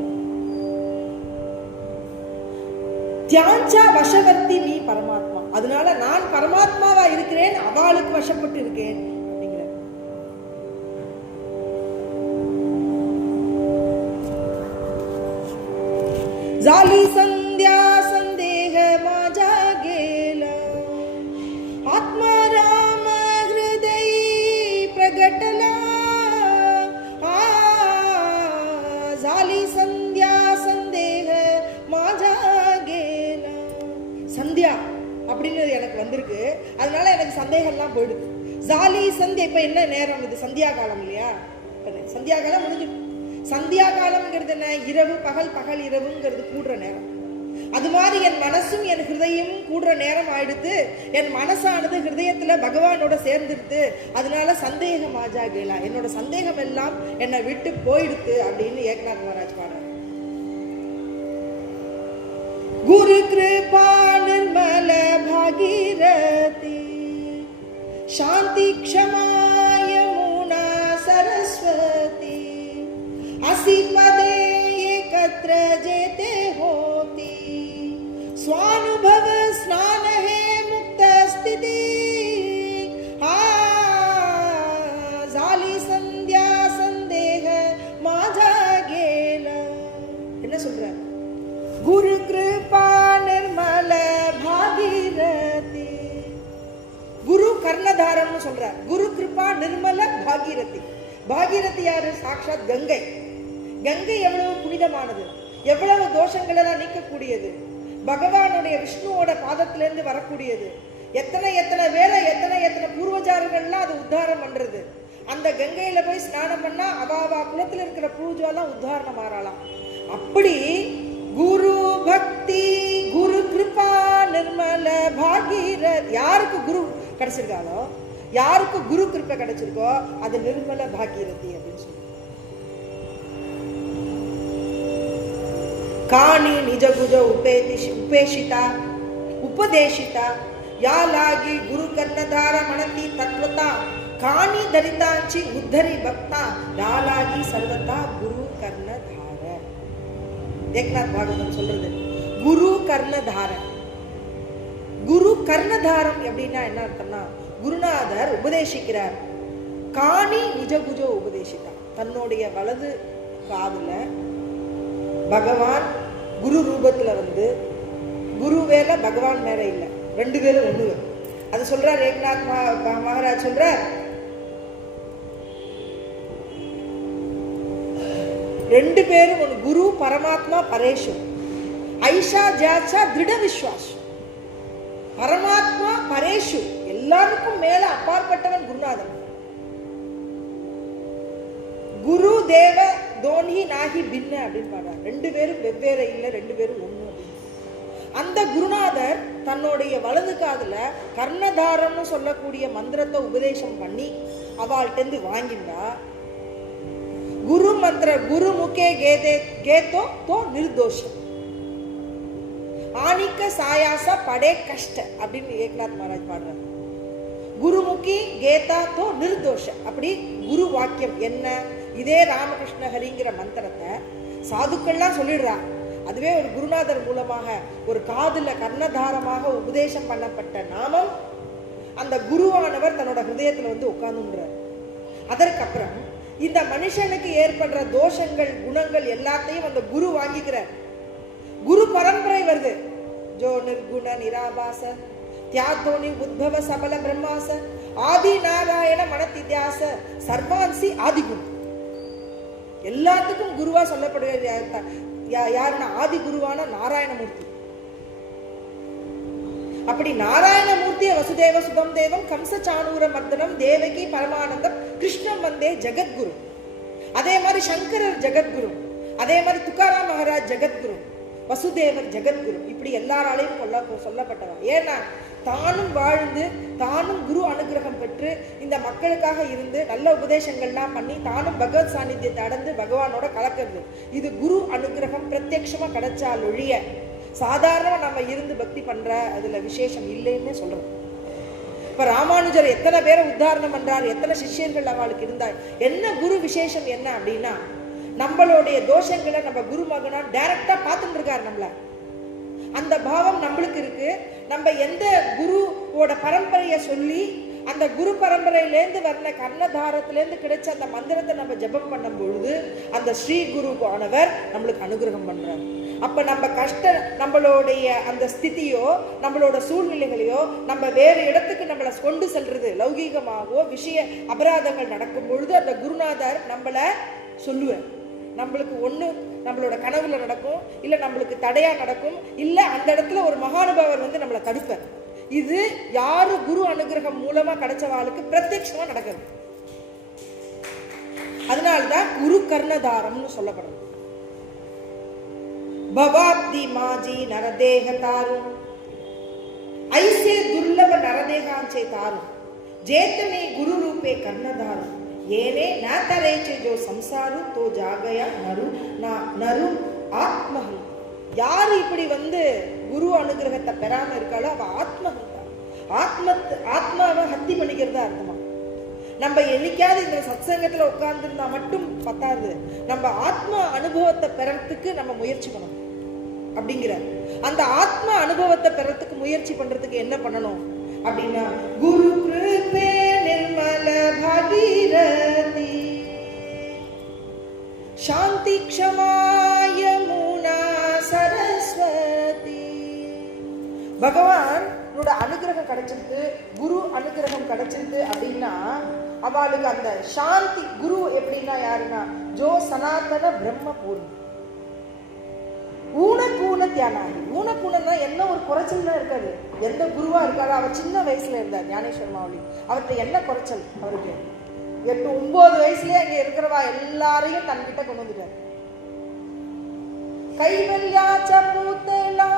தியான்சா வசவர்த்தி மீ பரமாத்மா. அதனால நான் பரமாத்மாவா இருக்கிறேன், அவளுக்கு வசப்பட்டு இருக்கேன். झाली संध्या संदेह माझा गेला, आत्मा राम हृदयी प्रगटला. झाली संध्या संदेह माझा गेला. சந்தியா அப்படிங்கிறது எனக்கு வந்திருக்கு, அதனால எனக்கு சந்தேகம்லாம் போயிடுது. ஜாலி சந்தியா, இப்ப என்ன நேரம்? இது சந்தியா காலம் இல்லையா? சந்தியா காலம் முடிஞ்சு. சந்தியா காலம்ங்கிறது என்ன? இரவு பகல், பகல் இரவுங்கிறது கூடுற நேரம். அது மாதிரி என் மனசும் என் ஹிருதயமும் கூடுற நேரம் ஆயிடுத்து. என் மனசானது ஹிருதயத்துல பகவானோட சேர்ந்துடுது. அதனால சந்தேகம் ஆஜா கேலா, என்னோட சந்தேகம் எல்லாம் என்னை விட்டு போயிடுத்து அப்படின்னு ஏக்நாத் மகாராஜ் பாடுறார். குரு கிருபா நிர்மல பாகீரதி சாந்தி க்ஷமா யமுனா சரஸ்வதி असी पदे एकत्र जे பாகீரதி யாரு? சாக்ஷாத் கங்கை. கங்கை எவ்வளவு புனிதமானது, எவ்வளவு தோஷங்கள் எல்லாம் நீக்கக்கூடியது, பகவானுடைய விஷ்ணுவோட பாதத்திலிருந்து வரக்கூடியது. எத்தனை எத்தனை வேலை, எத்தனை எத்தனை பூர்வஜாரங்கள்லாம் அது உத்தாரம் பண்றது. அந்த கங்கையில போய் ஸ்நானம் பண்ணா அவாவா குலத்துல இருக்கிற பூஜெல்லாம் உத்தாரணம் மாறலாம். அப்படி குரு பக்தி, குரு கிருபா நிர்மல பாகீரத். யாருக்கு குரு கிடைச்சிருக்காளோ, யாருக்கு குரு கிருப்பை கிடைச்சிருக்கோ அது நிர்மல பாகீரதி அப்படின்னு சொல்லி. காணி நிஜ குஜ உபேஷிதா உபதேசிதா யா லாகி குரு கர்ணதார மனதி தத்வதா காணி தரிதாஞ்சி உத்தரி பக்தா யா லாகி சர்வதா குரு கர்ணதார. ஏக்நாத் பாகவதம் சொல்றது குரு கர்ணதார. குரு கர்ணதாரம் அப்படின்னா என்ன அர்த்தம்னா, குருநாதர் உபதேசிக்கிறார். காணி நிஜகுஜோ உபதேசித்தா, தன்னுடைய வலது காதுல பகவான் குரு ரூபத்துல வந்து, குரு வேற பகவான் வேற இல்ல, ரெண்டு பேரும் ஒண்ணு. அது சொல்றார் ஏக்நாத் மகாராஜ் சொல்றார், ரெண்டு பேரும் ஒன்று. குரு பரமாத்மா பரேஷு ஐஷா ஜாச்சா திருட விஸ்வாஸ். பரமாத்மா பரேஷு எல்லாருக்கும் மேல அப்பாற்பட்டவன் குருநாதன். குரு தேவ தோனி நாகி பின்ன அப்படின்னு பாடுறார். ரெண்டு பேரும் வெவ்வேறு இல்லை, ரெண்டு பேரும் ஒண்ணு அப்படின்னு. அந்த குருநாதர் தன்னுடைய வலது காதுல கர்ணதாரம்னு சொல்லக்கூடிய மந்திரத்தை உபதேசம் பண்ணி அவள்கிட்ட வாங்கிண்டா, குரு மந்திர குரு முகே கேதோ தோ நிர்தோஷம் ஆனிக்க சாயாச படே கஷ்ட அப்படின்னு ஏக்நாத் மகாராஜ் பாடுறார். குருமுகி கேதா தோ நிர்தோஷ. அப்படி குரு வாக்கியம் என்ன, இதே ராமகிருஷ்ண ஹரிங்கிற மந்திரத்தை சாதுக்கள்லாம் சொல்லிடுறா. அதுவே ஒரு குருநாதர் மூலமாக ஒரு காதுல கர்ணதாரமாக உபதேசம் பண்ணப்பட்ட நாமம். அந்த குருவானவர் தன்னோட ஹிருதயத்துல வந்து உட்கார்ந்துன்றார். அதற்கப்புறம் இந்த மனுஷனுக்கு ஏற்படுற தோஷங்கள் குணங்கள் எல்லாத்தையும் அந்த குரு வாங்கிக்கிறார். குரு பரம்பரை வருது. ஜோ நிர்குண நிராபாச தியாத்தோனி உத்பவ சபல பிரம்மாச ஆதி நாராயண மனத்தித்யாச சர்வான்சி ஆதிகுரு. எல்லாத்துக்கும் குருவா சொல்லப்படுகிறது யாருன்னா ஆதி குருவான நாராயணமூர்த்தி. அப்படி நாராயணமூர்த்திய வசுதேவ சுதம் தேவம் கம்ச சாணூர மர்தனம் தேவகி பரமானந்தம் கிருஷ்ணம் வந்தே ஜெகத்குரு. அதே மாதிரி சங்கரர் ஜெகத்குரு, அதே மாதிரி துக்காராம் மகாராஜ் ஜெகத்குரு, வசுதேவர் ஜெகத்குரு. இப்படி எல்லாராலையும் சொல்லப்பட்டவன். ஏன்னா தானும் வாழ்ந்து தானும் குரு அனுகிரகம் பெற்று இந்த மக்களுக்காக இருந்து நல்ல உபதேசங்கள்லாம் பண்ணி தானும் பகவத் சாநித்தியத்தை அடைந்து பகவானோட கலக்கிறது. இது குரு அனுகிரகம் பிரத்யட்சமா கிடைச்சால் ஒழிய சாதாரண நம்ம இருந்து பக்தி பண்ற அதுல விசேஷம் இல்லைன்னு சொல்றோம். இப்ப ராமானுஜர் எத்தனை பேரை உத்தாரணம் பண்றாரு, எத்தனை சிஷ்யர்கள் அவளுக்கு இருந்தார். என்ன குரு விசேஷம் என்ன அப்படின்னா, நம்மளுடைய தோஷங்களை நம்ம குரு மகனா டைரக்டா பார்த்துட்டு இருக்காரு. நம்மள அந்த பாவம் நம்மளுக்கு இருக்கு. நம்ம எந்த குருவோட பரம்பரைய சொல்லி அந்த குரு பரம்பரையிலேருந்து வர்ற கர்ணதாரத்திலேருந்து கிடைச்ச அந்த மந்திரத்தை நம்ம ஜபம் பண்ணும் பொழுது அந்த ஸ்ரீ குருவானவர் நம்மளுக்கு அனுகிரகம் பண்றாரு. அப்ப நம்ம நம்மளுடைய அந்த ஸ்திதியோ நம்மளோட சூழ்நிலைகளையோ நம்ம வேறு இடத்துக்கு நம்மளை கொண்டு செல்றது லௌகீகமாகவோ விஷய அபராதங்கள் நடக்கும் பொழுது அந்த குருநாதர் நம்மள சொல்லுவார். நம்மளுக்கு ஒண்ணு நம்மளோட கனவுல நடக்கும், இல்ல நம்மளுக்கு தடையா நடக்கும், இல்ல அந்த இடத்துல ஒரு மகானுபாவர் வந்து நம்மளை தடுப்பார். இது யாரு குரு அனுகிரகம் மூலமா கிடைச்சவாளுக்கு பிரத்யட்சமா நடக்குது. அதனால்தான் குரு கர்ணதாரம்னு சொல்லப்படுறது. பவாப்தி மாஜி நரதேக தாரும் ஐசே துர்லப நரதேகாஞ்சே தாரும் ஜேத்தமே குரு ரூபே கர்ணதாரும் ஏனே ந தரேச்சே ஜோ சம்சாரு தோ ஜாகயா நரு நரு ஆத்மஹி. யாரு இப்படி வந்து குரு அனுகிரகத்தை பெறாம இருக்காளோ அவ ஆத்மஹந்தா. ஆத்மாவை ஹத்தி பண்ணிக்கிறதா அர்த்தமா. நம்ம என்னைக்காவது இந்த சத்சங்கத்துல உட்கார்ந்துருந்தா மட்டும் பத்தாது, நம்ம ஆத்மா அனுபவத்தை பெறறதுக்கு நம்ம முயற்சி பண்ணணும் அப்படிங்கிற. அந்த ஆத்மா அனுபவத்தை பெறறதுக்கு முயற்சி பண்றதுக்கு என்ன பண்ணணும் அப்படின்னா, குரு கிருபே நிர்மல பாகீரதி சாந்தி க்ஷமாய மூனா சரஸ்வதி. பகவான் அனுகிரகம் கிடைச்சிருக்கு, குரு அனுகிரகம் கிடைச்சிருக்கு அப்படின்னா அவளுக்கு அந்த சாந்தி. குரு எப்படின்னா யாருன்னா ஜோ சனாதன பிரம்ம பூர்ணி ஊனக்கூன தியானாகி. ஊனக்கூனா என்ன ஒரு குறைச்சல் தான் இருக்காது. எந்த குருவா இருக்காது. அவர் சின்ன வயசுல இருந்தார் ஞானேஸ்வர் மாவுலி. அவர்கிட்ட என்ன குறைச்சல்? அவருக்கு 8-9 வயசுலயே அங்க இருக்கிறவா எல்லாரையும் தன்கிட்ட கொண்டு வந்துட்டார். கைவல்யாச்ச பூத்தலா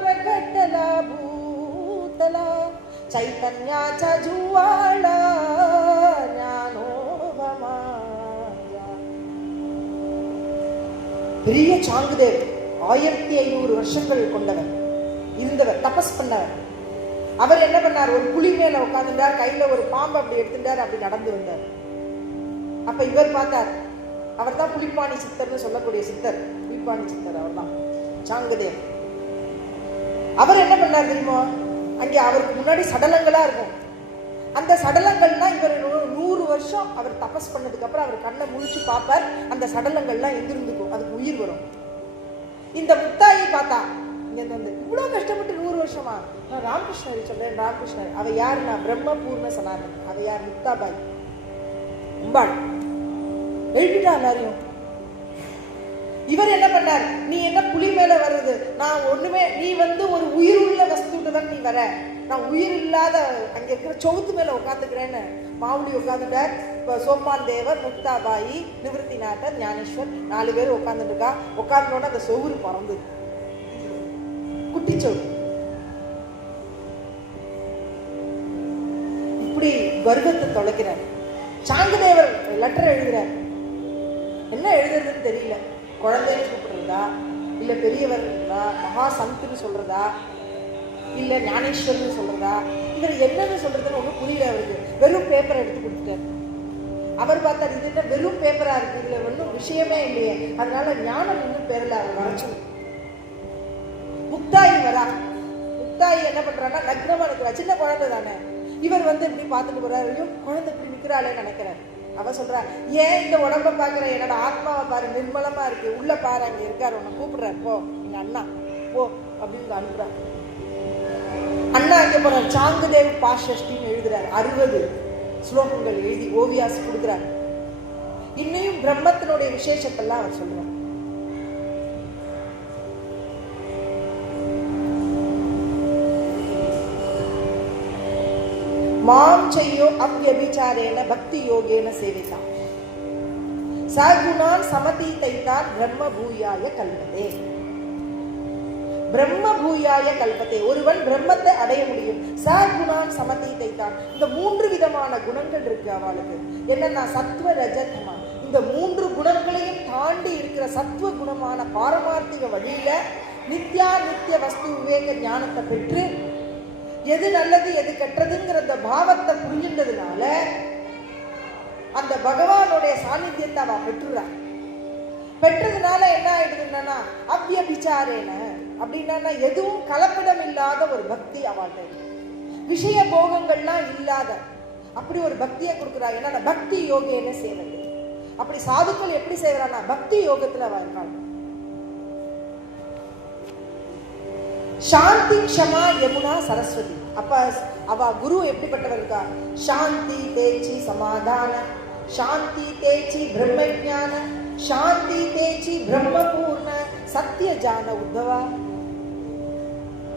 பிரகட்டலா பூத்தலா சைதன்யாச்ச ஜுவாலா ஞானோபமா. பெரிய சாங்குதேவ் 1500 வருஷங்கள் கொண்டவர் இருந்தவர், தபஸ் பண்ணவர். அவர் என்ன பண்ணார்? ஒரு புலி மேல உட்கார்ந்துட்டார், கையில ஒரு பாம்பு அப்படி எடுத்துட்டார், அப்படி நடந்து வந்தார். அப்ப இவர் பார்த்தார். அவர் தான் புலிப்பாணி சித்தர்னு சொல்லக்கூடிய சித்தர். புலிப்பாணி சித்தர் அவர் தான் சாங்குதேவ். அவர் என்ன பண்ணார் தெரியுமா? அங்கே அவருக்கு முன்னாடி சடலங்களா இருக்கும். அந்த சடலங்கள்லாம் இவர் 100 வருஷம் அவர் தபஸ் பண்ணதுக்கு அப்புறம் அவர் கண்ணை முழிச்சு பார்ப்பார். அந்த சடலங்கள்லாம் எங்கிருந்துக்கும், அதுக்கு உயிர் வரும். இந்த முக்தாயி பார்த்தா இங்க வந்து இவ்வளவு கஷ்டப்பட்டு 100 வருஷமா. நான் ராமகிருஷ்ணரை சொல்றேன். ராமகிருஷ்ணர் அவ யாருன்னா பிரம்ம பூர்ண சனாதன். அவ யார்? முக்தாபாய் அம்பாள். எழுதிட்டா எல்லாரையும். இவர் என்ன பண்ணார்? நீ என்ன புலி மேல வர்றது? நான் ஒண்ணுமே, நீ வந்து ஒரு உயிர் உள்ள வஸ்துட்டு தான் நீ வர. நான் உயிர் இல்லாத அங்க இருக்கிற சவுத்து மேல உட்காந்துக்கிறேன்னு மாவுளி உட்காந்துட்டார். சோப்பான் தேவர், முக்தாபாயி, நிவர்த்திநாதர், ஞானேஸ்வர் 4 பேர் உட்காந்துட்டு இருக்கா. உட்கார்ந்தோட அந்த சோறு பறந்து குட்டிச்சோறு. இப்படி கர்வத்தை தொலைக்கிறார். சாங்குதேவர் லெட்டர் எழுதுறார். என்ன எழுதுறதுன்னு தெரியல. குழந்தைன்னு கூப்பிடுறதா, இல்ல பெரியவர் மகா சந்துன்னு சொல்றதா, இல்ல ஞானேஸ்வர்னு சொல்றதா, இவர் என்னன்னு சொல்றதுன்னு ஒன்றும் புரியல அவருக்கு. வெறும் பேப்பரை எடுத்து கொடுத்துட்டார். அவர் பார்த்தார், இது என்ன வெறும் பேப்பரா இருக்கு, இதுல ஒன்றும் விஷயமே இல்லையே. அதனால ஞானம் இன்னும் பேரல அவர் வரைச்சு. முக்தாயி வரா. முக்தாயி என்ன பண்றான்னா நக்னமா இருக்கிறா. சின்ன குழந்தை தானே. இவர் வந்து இப்படி பார்த்துட்டு போறாரு. குழந்தை இப்படி நிக்கிறாளே நினைக்கிறார். அவ சொல்றா, ஏன் இந்த உடம்ப பாக்குற? என்னோட ஆத்மாவை பாரு, நிர்மலமா இருக்கு. உள்ள பாரு, அங்க இருக்காரு, உன்னை கூப்பிடுறாரு, போ எங்க அண்ணா போ அப்படின்னு அனுப்புறாரு. அண்ணா அங்க போறார். சாங்குதேவ் பாஷஷ்டின்னு எழுதுறாரு. 60 ஸ்லோகங்கள் எழுதி ஓவியாஸ் கொடுக்குறாரு. இன்னையும் பிரம்மத்தினுடைய விசேஷத்தெல்லாம் அவர் சொல்றார். மாம் செய்யோ அவ்யபிச்சாரேன பக்தி யோகேன சேவிதா சகுணான் சமதீதைத்தான் பிரம்ம பூயாய கல்பதே. பிரம்ம பூயாய கல்பதே. ஒருவன் பிரம்மத்தை அடைய முடியும். சகுணான் சமதீதைத்தான். இந்த 3 விதமான குணங்கள் இருக்கு அவளுக்கு. என்னன்னா சத்வ ரஜ தம. இந்த 3 குணங்களையும் தாண்டி இருக்கிற சத்வ குணமான பாரமார்த்திக வழியில நித்யா நித்திய வஸ்து விவேக ஞானத்தை பெற்று எது நல்லது எது கெட்டதுங்கிற அந்த பாவத்தை புரிஞ்சின்றதுனால அந்த பகவானுடைய சாநித்தியத்தை அவ பெற்றுறா. பெற்றதுனால என்ன ஆயிடுதுன்னா அவ்யபிச்சாரேன அப்படின்னா எதுவும் கலப்படம் இல்லாத ஒரு பக்தி அவள்கிட்ட, விஷய போகங்கள்லாம் இல்லாத அப்படி ஒரு பக்தியை கொடுக்குறா. ஏன்னா பக்தி யோகேன சேவை. அப்படி சாதுக்கள் எப்படி செய்யறான்னா பக்தி யோகத்துல அவ இருக்காள். சாந்தி க்ஷமா யமுனா சரஸ்வதி. அப்ப அவ குரு எப்படிப்பட்டவர் இருக்கா? சாந்தி தேச்சி சமாதான, சாந்தி தேச்சி பிரம்மஜான, சாந்தி தேச்சி பிரம்மபூர்ண சத்திய ஜான உத்தவா.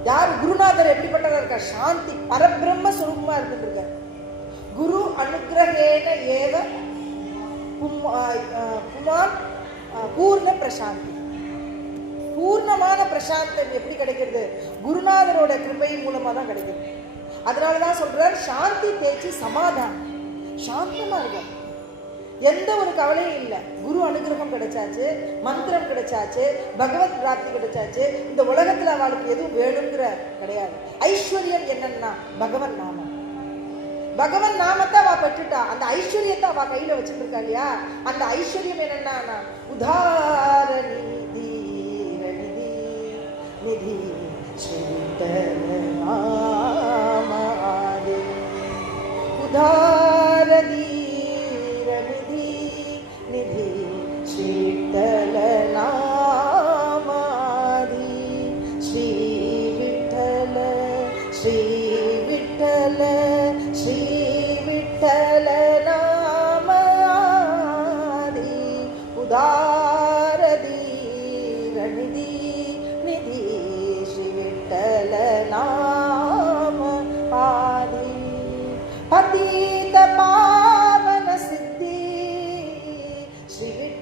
யார்? குருநாதர் எப்படிப்பட்டவர் இருக்கா? சாந்தி பரபிரம்ம சுரூபமா இருந்துட்டு இருக்க. குரு அனுகிரகேன ஏவ புமான் பூர்ண பிரசாந்தி. பூர்ணமான பிரசாந்தம் எப்படி கிடைக்கிறது? குருநாதரோட கிருபையின் மூலமா தான் கிடைக்கிறது. அதனாலதான் சொல்றார் சாந்தி தேச்சி சமாதானம். சாந்தமா இருக்க, எந்த ஒரு கவலையும் இல்லை. குரு அனுகிரகம் கிடைச்சாச்சு, மந்திரம் கிடைச்சாச்சு, பகவத் பிராப்தி கிடைச்சாச்சு. இந்த உலகத்துல அவளுக்கு எதுவும் வேணுங்கிற கிடையாது. ஐஸ்வர்யம் என்னன்னா பகவன் நாமம். பகவன் நாமத்தை அவ பெற்றுட்டா. அந்த ஐஸ்வர்யத்தை அவ கையில வச்சுட்டு இருக்கா இல்லையா? அந்த ஐஸ்வர்யம் என்னன்னா உதாரணி நிதி உதாரதீரநிதி நிதி ஸ்ரீதல நாமாதி ஸ்ரீ விட்டல ஸ்ரீ விட்டல ஸ்ரீ விட்டல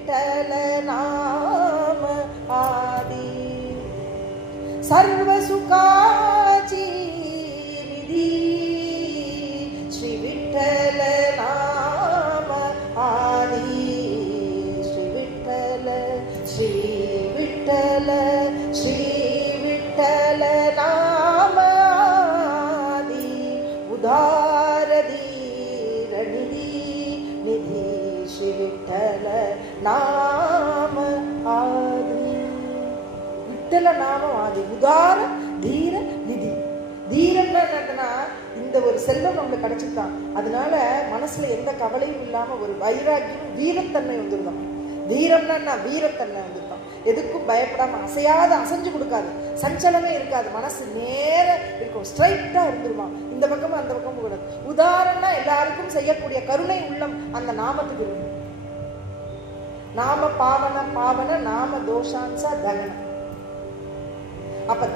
विठ्ठल नाम आदि सर्व सुखाची निधी श्री विठ्ठल नाम आदि श्री विठ्ठल श्री विठ्ठल श्री विठ्ठल नाम आदि उदार धीर निधी निधी श्री विठ्ठल नाम आदि விட்டல நாமம் ஆதி உதார தீர நிதி. தீரன்னா என்னன்னா இந்த ஒரு செல்வம் நம்மளுக்கு கிடைச்சிருக்கான், அதனால மனசுல எந்த கவலையும் இல்லாம ஒரு வைராக்கியம் வீரத்தன்மை வந்துருதான். தீரம்னா வீரத்தன்மை வந்துருக்கான். எதுக்கும் பயப்படாம அசையாத அசைஞ்சு கொடுக்காது, சஞ்சலமே இருக்காது, மனசு நேர இருக்கும், ஸ்ட்ரைட்டா இருந்துருமா, இந்த பக்கமும் அந்த பக்கமும் கூடாது. உதாரணம்னா எல்லாருக்கும் செய்யக்கூடிய கருணை உள்ளம் அந்த நாமத்துக்கு இருக்கும். நாம பாவன பாவன நாம தோஷான்சா தகன. அப்ப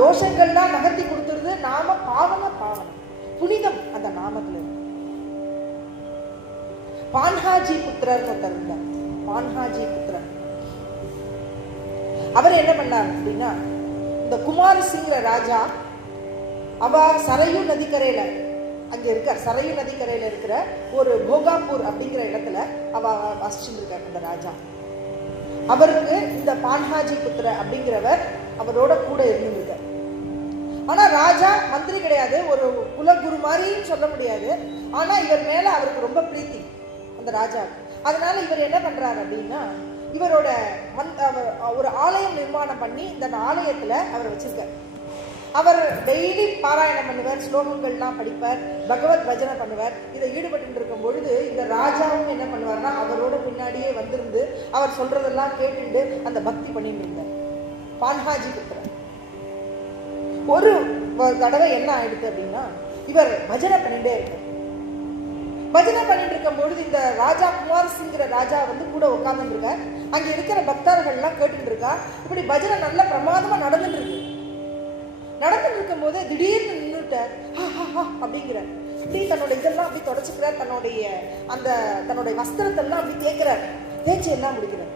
தோஷங்கள்லாம் நகர்த்தி கொடுத்துருது. நாம பாவன பாவன புனிதம் அந்த நாமத்துல. பான்ஹாஜி புத்திரர் ஒருத்தர் இருந்தார். பான்ஹாஜி புத்திரர் அவர் என்ன பண்ணார் அப்படின்னா, இந்த குமார் சிங்கிற ராஜா அவ சரையு நதிக்கரையில அங்க இருக்கார். சரையு நதிக்கரையில இருக்கிற ஒரு போகாப்பூர் அப்படிங்கிற இடத்துல அவ வசிச்சுருக்கார் அந்த ராஜா. அவருக்கு இந்த பான்ஹாஜி புத்திர அப்படிங்கிறவர் அவரோட கூட இருந்திருக்கார். ஆனா ராஜா மந்திரி கிடையாது, ஒரு குலகுரு மாதிரியும் சொல்ல முடியாது. ஆனா இவர் மேல அவருக்கு ரொம்ப பிரீத்தி அந்த ராஜா. அதனால இவர் என்ன பண்றாரு அப்படின்னா, இவரோட ஒரு ஆலயம் நிர்மாணம் பண்ணி இந்த ஆலயத்துல அவர் வச்சிருக்கார். அவர் டெய்லி பாராயணம் பண்ணுவார், ஸ்லோகங்கள்லாம் படிப்பார், பகவத் பஜனை பண்ணுவார். இதை ஈடுபட்டு இருக்கும் பொழுது இந்த ராஜாவும் என்ன பண்ணுவார்னா அவரோட பின்னாடியே வந்திருந்து அவர் சொல்றதெல்லாம் கேட்டுட்டு அந்த பக்தி பண்ணிட்டு இருந்தார். பான்ஹாஜி புத்திரன் ஒரு தடவை என்ன ஆயிடுது அப்படின்னா, இவர் பஜனை பண்ணிட்டே இருக்கார். பஜனை பண்ணிட்டு இருக்கும் பொழுது இந்த ராஜா குமார் சிங்கிற ராஜா வந்து கூட உட்கார்ந்துட்டு இருக்கார். அங்க இருக்கிற பக்தர்கள் எல்லாம் கேட்டுட்டு இருக்கா. இப்படி பஜனை நல்ல பிரமாதமா நடந்துட்டு இருக்கு. நடந்துட்டு இருக்கும் போது திடீர்னு நின்றுட்டார். அப்படிங்கிறார். இப்படி தன்னோட இதெல்லாம் அப்படி தொடச்சுக்கிறார். தன்னுடைய வஸ்திரத்தெல்லாம் அப்படி தேய்க்கிறார். தேய்ச்சி எல்லாம் முடிக்கிறார்.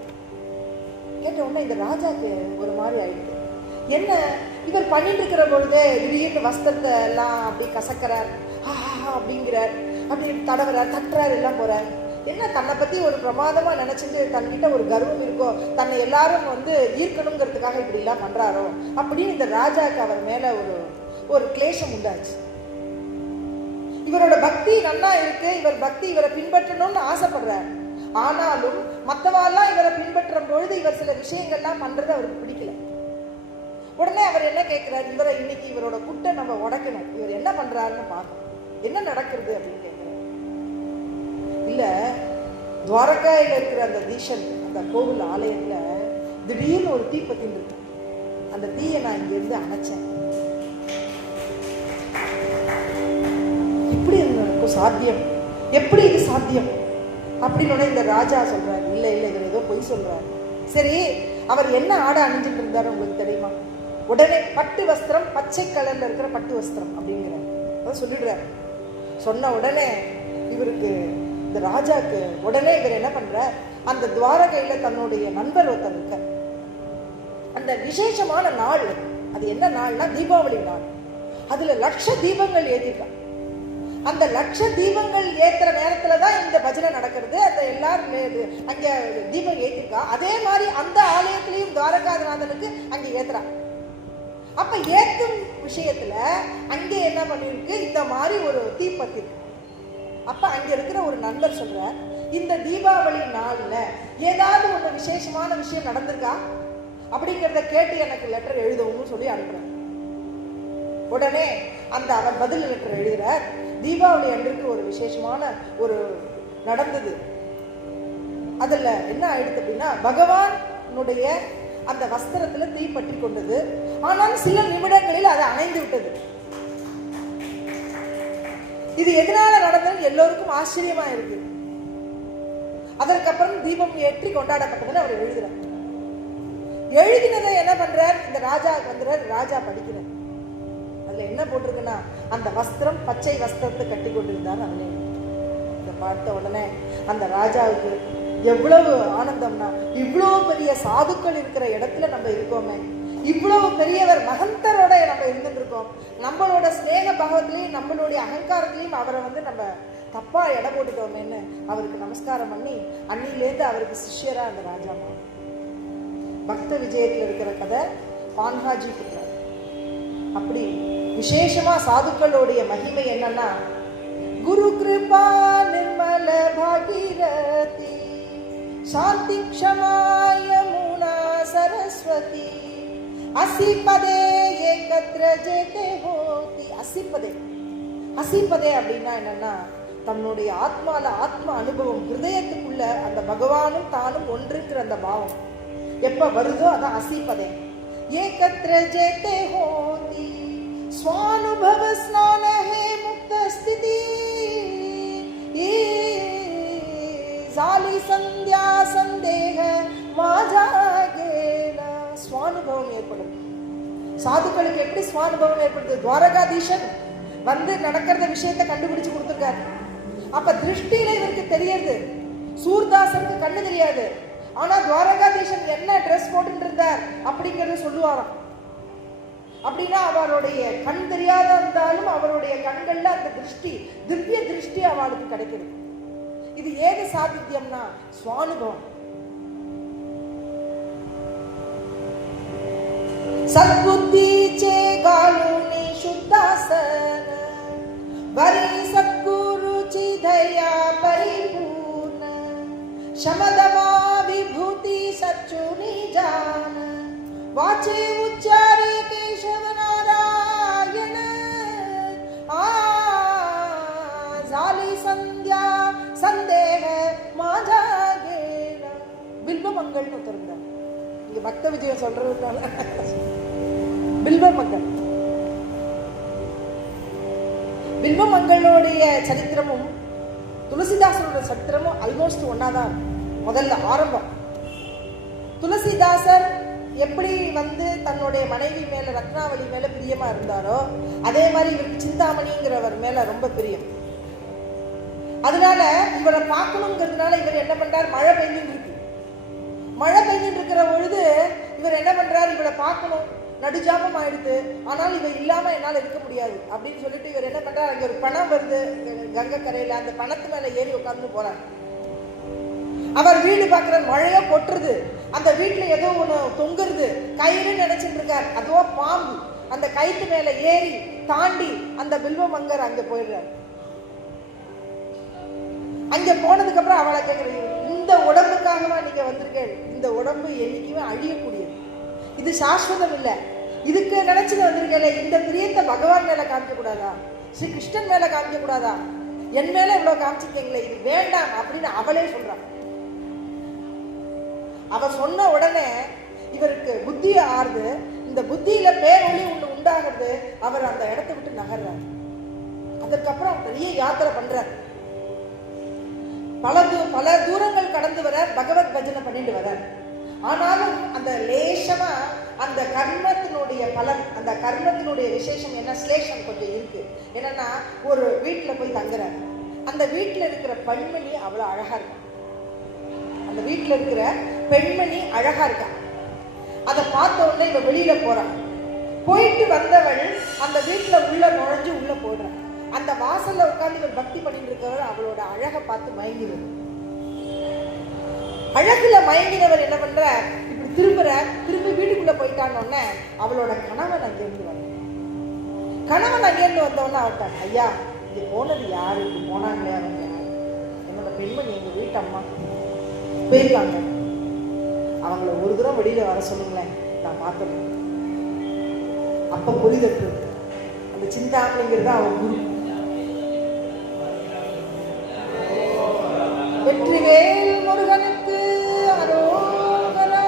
கேட்ட உடனே இந்த ராஜாக்கு ஒரு மாதிரி ஆயிடுது. என்ன இவர் பண்ணிட்டு இருக்கிற பொழுதே திடீர்னு வஸ்திரத்தை எல்லாம் அப்படி கசக்கிறார், அப்படிங்கிறார், அப்படி தடவுறார், தட்டுறார், எல்லாம் போறார். என்ன தன்னை பத்தி ஒரு பிரமாதமா நினைச்சிட்டு தன்கிட்ட ஒரு கர்வம் இருக்கோ, தன்னை எல்லாரும் வந்து ஈர்க்கணுங்கிறதுக்காக இப்படி எல்லாம் பண்றாரோ அப்படின்னு இந்த ராஜாக்கு அவர் மேல ஒரு கிளேஷம் உண்டாச்சு. இவரோட பக்தி நல்லா இருக்கு, இவர் பக்தி இவரை பின்பற்றணும்னு ஆசைப்படுறார். ஆனாலும் மற்றவாள்லாம் இவரை பின்பற்றும் பொழுது இவர் சில விஷயங்கள்லாம் பண்றது அவருக்கு பிடிக்கல. உடனே அவர் என்ன கேட்கிறார், இவரை இன்னைக்கு இவரோட குட்டை நம்ம உடைக்கணும், இவர் என்ன பண்றாருன்னு பார்க்கணும், என்ன நடக்கிறது அப்படின்னு கேட்கிறார். இல்ல துவாரகாயில இருக்கிற அந்த தீஷன் அந்த கோவில் ஆலயத்துல திடீர்னு ஒரு தீ பத்தின்னு இருக்கு. அந்த தீயை நான் இங்க இருந்து அணைச்சேன். இப்படி எனக்கு சாத்தியம், எப்படி இது சாத்தியம் அப்படின்னு இந்த ராஜா சொல்றாரு. இல்ல இல்ல இவர் ஏதோ பொய் சொல்றாரு. சரி, அவர் என்ன ஆடை அணிஞ்சிட்டு இருந்தாரு உங்களுக்கு தெரியுமா? உடனே பட்டு வஸ்திரம், பச்சை கலர்ல இருக்கிற பட்டு வஸ்திரம் அப்படிங்கிறார். அதான் சொல்லிடுறாரு. சொன்ன உடனே இவருக்கு இந்த ராஜாக்கு உடனே இவர் என்ன பண்ற, அந்த துவாரகையில தன்னுடைய நண்பர் ஒருத்தர் இருக்க. அந்த விசேஷமான நாள் அது என்ன நாள்னா தீபாவளி நாள். அதுல லட்ச தீபங்கள் ஏத்திருக்காங்க. அந்த லட்ச தீபங்கள் ஏத்துற நேரத்துலதான் இந்த பஜனை நடக்கிறது. அந்த எல்லாரும் அங்க தீபம் ஏத்திருக்கா. அதே மாதிரி அந்த ஆலயத்திலையும் துவாரகாநாதனுக்கு அங்க ஏத்துறா. அப்ப ஏத்தும் விஷயத்துல அங்கே என்ன பண்ணிருக்கு, இந்த மாதிரி ஒரு தீப்பத்தி இருக்கு. அப்ப அங்க இருக்கிற ஒரு நண்பர் சொல்ற, இந்த தீபாவளி நாள்ல ஏதாவது ஒரு விசேஷமான விஷயம் நடந்திருக்கா அப்படிங்கிறத கேட்டு எனக்கு லெட்டர் எழுதவும் சொல்லி அனுப்புறேன். உடனே அந்த அவர் பதில் லெட்டர் எழுதுறார். தீபாவளி அன்றைக்கு ஒரு விசேஷமான ஒரு நடந்தது. அதுல என்ன ஆயிடுது அப்படின்னா, பகவானுடைய அந்த வஸ்திரத்துல தீ பற்றி கொண்டது. ஆனால் சில நிமிடங்களில் அது அணைந்து விட்டது. இது எதனால நடந்ததுன்னு எல்லோருக்கும் ஆச்சரியமா இருக்கு. அதற்கப்புறம் தீபம் ஏற்றி கொண்டாடப்பட்டதுன்னு அவர் எழுதுறார். எழுதினதை என்ன பண்றார், இந்த ராஜா வந்துறார். ராஜா படிக்கிறார். அதுல என்ன போட்டிருக்குன்னா, அந்த வஸ்திரம் பச்சை வஸ்திரத்தை கட்டி கொண்டிருந்தார். அதுல இதை பார்த்த உடனே அந்த ராஜாவுக்கு எவ்வளவு ஆனந்தம்னா, இவ்வளவு பெரிய சாதுக்கள் இருக்கிற இடத்துல நம்ம இருக்கோமே, இவ்வளவு பெரியவர் மகந்தரோட நம்ம இருந்துட்டு இருக்கோம். நம்மளோட ஸ்நேக பாவத்திலையும் நம்மளுடைய அகங்காரத்திலையும் அவரை நம்ம தப்பா எடை போட்டுட்டோமேன்னு அவருக்கு நமஸ்காரம் பண்ணி அன்னிலேருந்து அவருக்கு சிஷ்யரா அந்த ராஜா பக்த விஜயத்தில் இருக்கிற கதை பான்ஹாஜி புத்திரர். அப்படி விசேஷமா சாதுக்களுடைய மகிமை என்னன்னா, குரு கிருபா நிர்மல பாகீரதி சாந்தி க்ஷமா யமுனா சரஸ்வதி அசிபதே ஏகத்ர ஜேதே ஹோதி. அசிபதே அப்படின்னா என்னன்னா, தன்னுடைய ஆத்மால ஆத்ம அனுபவம், ஹிருதயத்துக்குள்ள அந்த பகவானும் தானும் ஒன்றுங்கிற அந்த பாவம் எப்ப வருதோ அதான் அசிபதே. ஏகத்ர ஜேதே ஹோதி ஸ்வானுபவ ஸ்நான ஹே முக்த ஸ்திதி ஜாலி சந்தியா சந்தேக மாஜாகேல. ஸ்வானுபவம் ஏற்படும். சாதுக்களுக்கு எப்படி ஸ்வானுபவம் ஏற்படுது? துவாரகாதீசன் நடக்கிறத விஷயத்தை கண்டுபிடிச்சு கொடுத்துருக்காரு. அப்ப திருஷ்டியில இவருக்கு தெரியுது. சூர்தாசனுக்கு கண்ணு தெரியாது, ஆனா துவாரகாதீசன் என்ன ட்ரெஸ் போட்டு இருந்தார் அப்படிங்கறத சொல்லுவாராம். அப்படின்னா அவருடைய கண் தெரியாத இருந்தாலும் அவருடைய கண்கள்ல அந்த திருஷ்டி, திவ்ய திருஷ்டி அவளுக்கு கிடைக்கிறது. இது ஏது சாதித்யம்னா ஸ்வானுபவம். சத்புத்தி சே காலுனி சுத்தாசன வரி சத்குரு சிதயா பரிபூர்ண சமதமா விபூதி சச்சுனி ஜான வாச்சே உச்சாரே கேசவ நாராயண ஜாலி சந்தியா சந்தேக மாஜாகேல. பில்வமங்கள்னு ஒருத்தருந்தார். இங்க பக்த விஜயம் சொல்றதுனால பில்வமங்கள். பில்வமங்களுடைய சரித்திரமும் துளசிதாசனோட சரித்திரமும் ஆல்மோஸ்ட் ஒன்னாதான். முதல்ல ஆரம்பம் துளசிதாசர் எப்படி தன்னுடைய மனைவி மேல ரத்னாவளி மேல பிரியமா இருந்தாரோ அதே மாதிரி இவருக்கு சிந்தாமணிங்கிறவர் மேல ரொம்ப பிரியம். அதனால இவரை பார்க்கணுங்கிறதுனால இவர் என்ன பண்றார், மழை பெஞ்சுட்டு இருக்கிற பொழுது இவர் என்ன பண்றாரு, இவரை பார்க்கணும், நடுஜாமம் ஆயிடுது, ஆனால் இவ இல்லாம என்னால இருக்க முடியாது அப்படின்னு சொல்லிட்டு இவர் என்ன பண்றாரு, அங்க ஒரு பணம் வருது கங்கை கரையில, அந்த பணத்து மேல ஏறி உட்கார்ந்து போறார். அவர் வீடு பார்க்கிற மழையோ கொட்டுறது, அந்த வீட்டுல ஏதோ ஒண்ணு தொங்குறது, கயிறு நினைச்சிட்டு இருக்கார், அதுவோ பாம்பு. அந்த கயிற்று மேல ஏறி தாண்டி அந்த பில்வமங்கர் அங்க போயிடுறாரு. அங்க போனதுக்கு அப்புறம் அவளை கேட்கறது, இந்த உடம்புக்காகவா நீங்க வந்திருக்கேன்? இந்த உடம்பு என்னைக்குமே அழியக்கூடியது, இது சாஸ்வதம் இல்லை, இதுக்கு நினைச்சுட்டு வந்திருக்கேன். இந்த பிரியத்தை பகவான் மேல காமிக்க கூடாதா, ஸ்ரீ கிருஷ்ணன் மேல காமிக்க கூடாதா, என் மேல இவ்வளவு காமிச்சிருக்கீங்களே, இது வேண்டாம் அப்படின்னு அவளே சொல்றான். அவ சொன்ன உடனே இவருக்கு புத்தி ஆறுது. இந்த புத்தியில பேரொளி ஒண்ணு உண்டாகிறது. அவர் அந்த இடத்தை விட்டு நகர்றார். அதற்கப்புறம் பெரிய யாத்திரை பண்றார். பல தூரங்கள் கடந்து வர பகவத் பஜனை பண்ணிட்டு வர. ஆனாலும் அந்த லேசமா அந்த கர்மத்தினுடைய பலன், அந்த கர்மத்தினுடைய விசேஷம் என்ன, ஸ்லேஷம் கொஞ்சம் இருக்கு. என்னன்னா, ஒரு வீட்டுல போய் தங்குறாரு. அந்த வீட்டுல இருக்கிற பெண்மணி அவ்வளவு அழகா இருக்கு. அந்த வீட்டுல இருக்கிற பெண்மணி அழகா இருக்கா. அதை பார்த்த உடனே இவ வெளியில போறான். போயிட்டு வந்தவள் அந்த வீட்டுல உள்ள நுழைஞ்சு உள்ள போடுறான். அந்த வாசல்ல உட்கார்ந்து இவர் பக்தி பண்ணிட்டு இருக்கவர் அவளோட அழகை பார்த்து மயங்கிடுவார். அழகுல மயங்கினவர் என்ன பண்ற, இப்படி திரும்பி வீட்டுக்குள்ள போயிட்டான்னு அவளோட கணவன் அங்கேருந்து வர. கணவன் அங்கேருந்து வந்தவொடனே அவட்டாங்க, ஐயா இங்க போனது யாரு, இப்படி போனாங்களே அவங்க யாரு? என்னோட பெண்மணி எங்க வீட்டு அம்மா போயிருக்காங்க, அவங்கள ஒரு தூரம் வெளியில வர சொல்லுங்களேன், நான் பார்த்துறேன். அப்ப புரிதற்கு அந்த சிந்தாமணிங்கிறது அவன் குரு. வெற்றிவேல் முருகனுக்கு அரோகரா.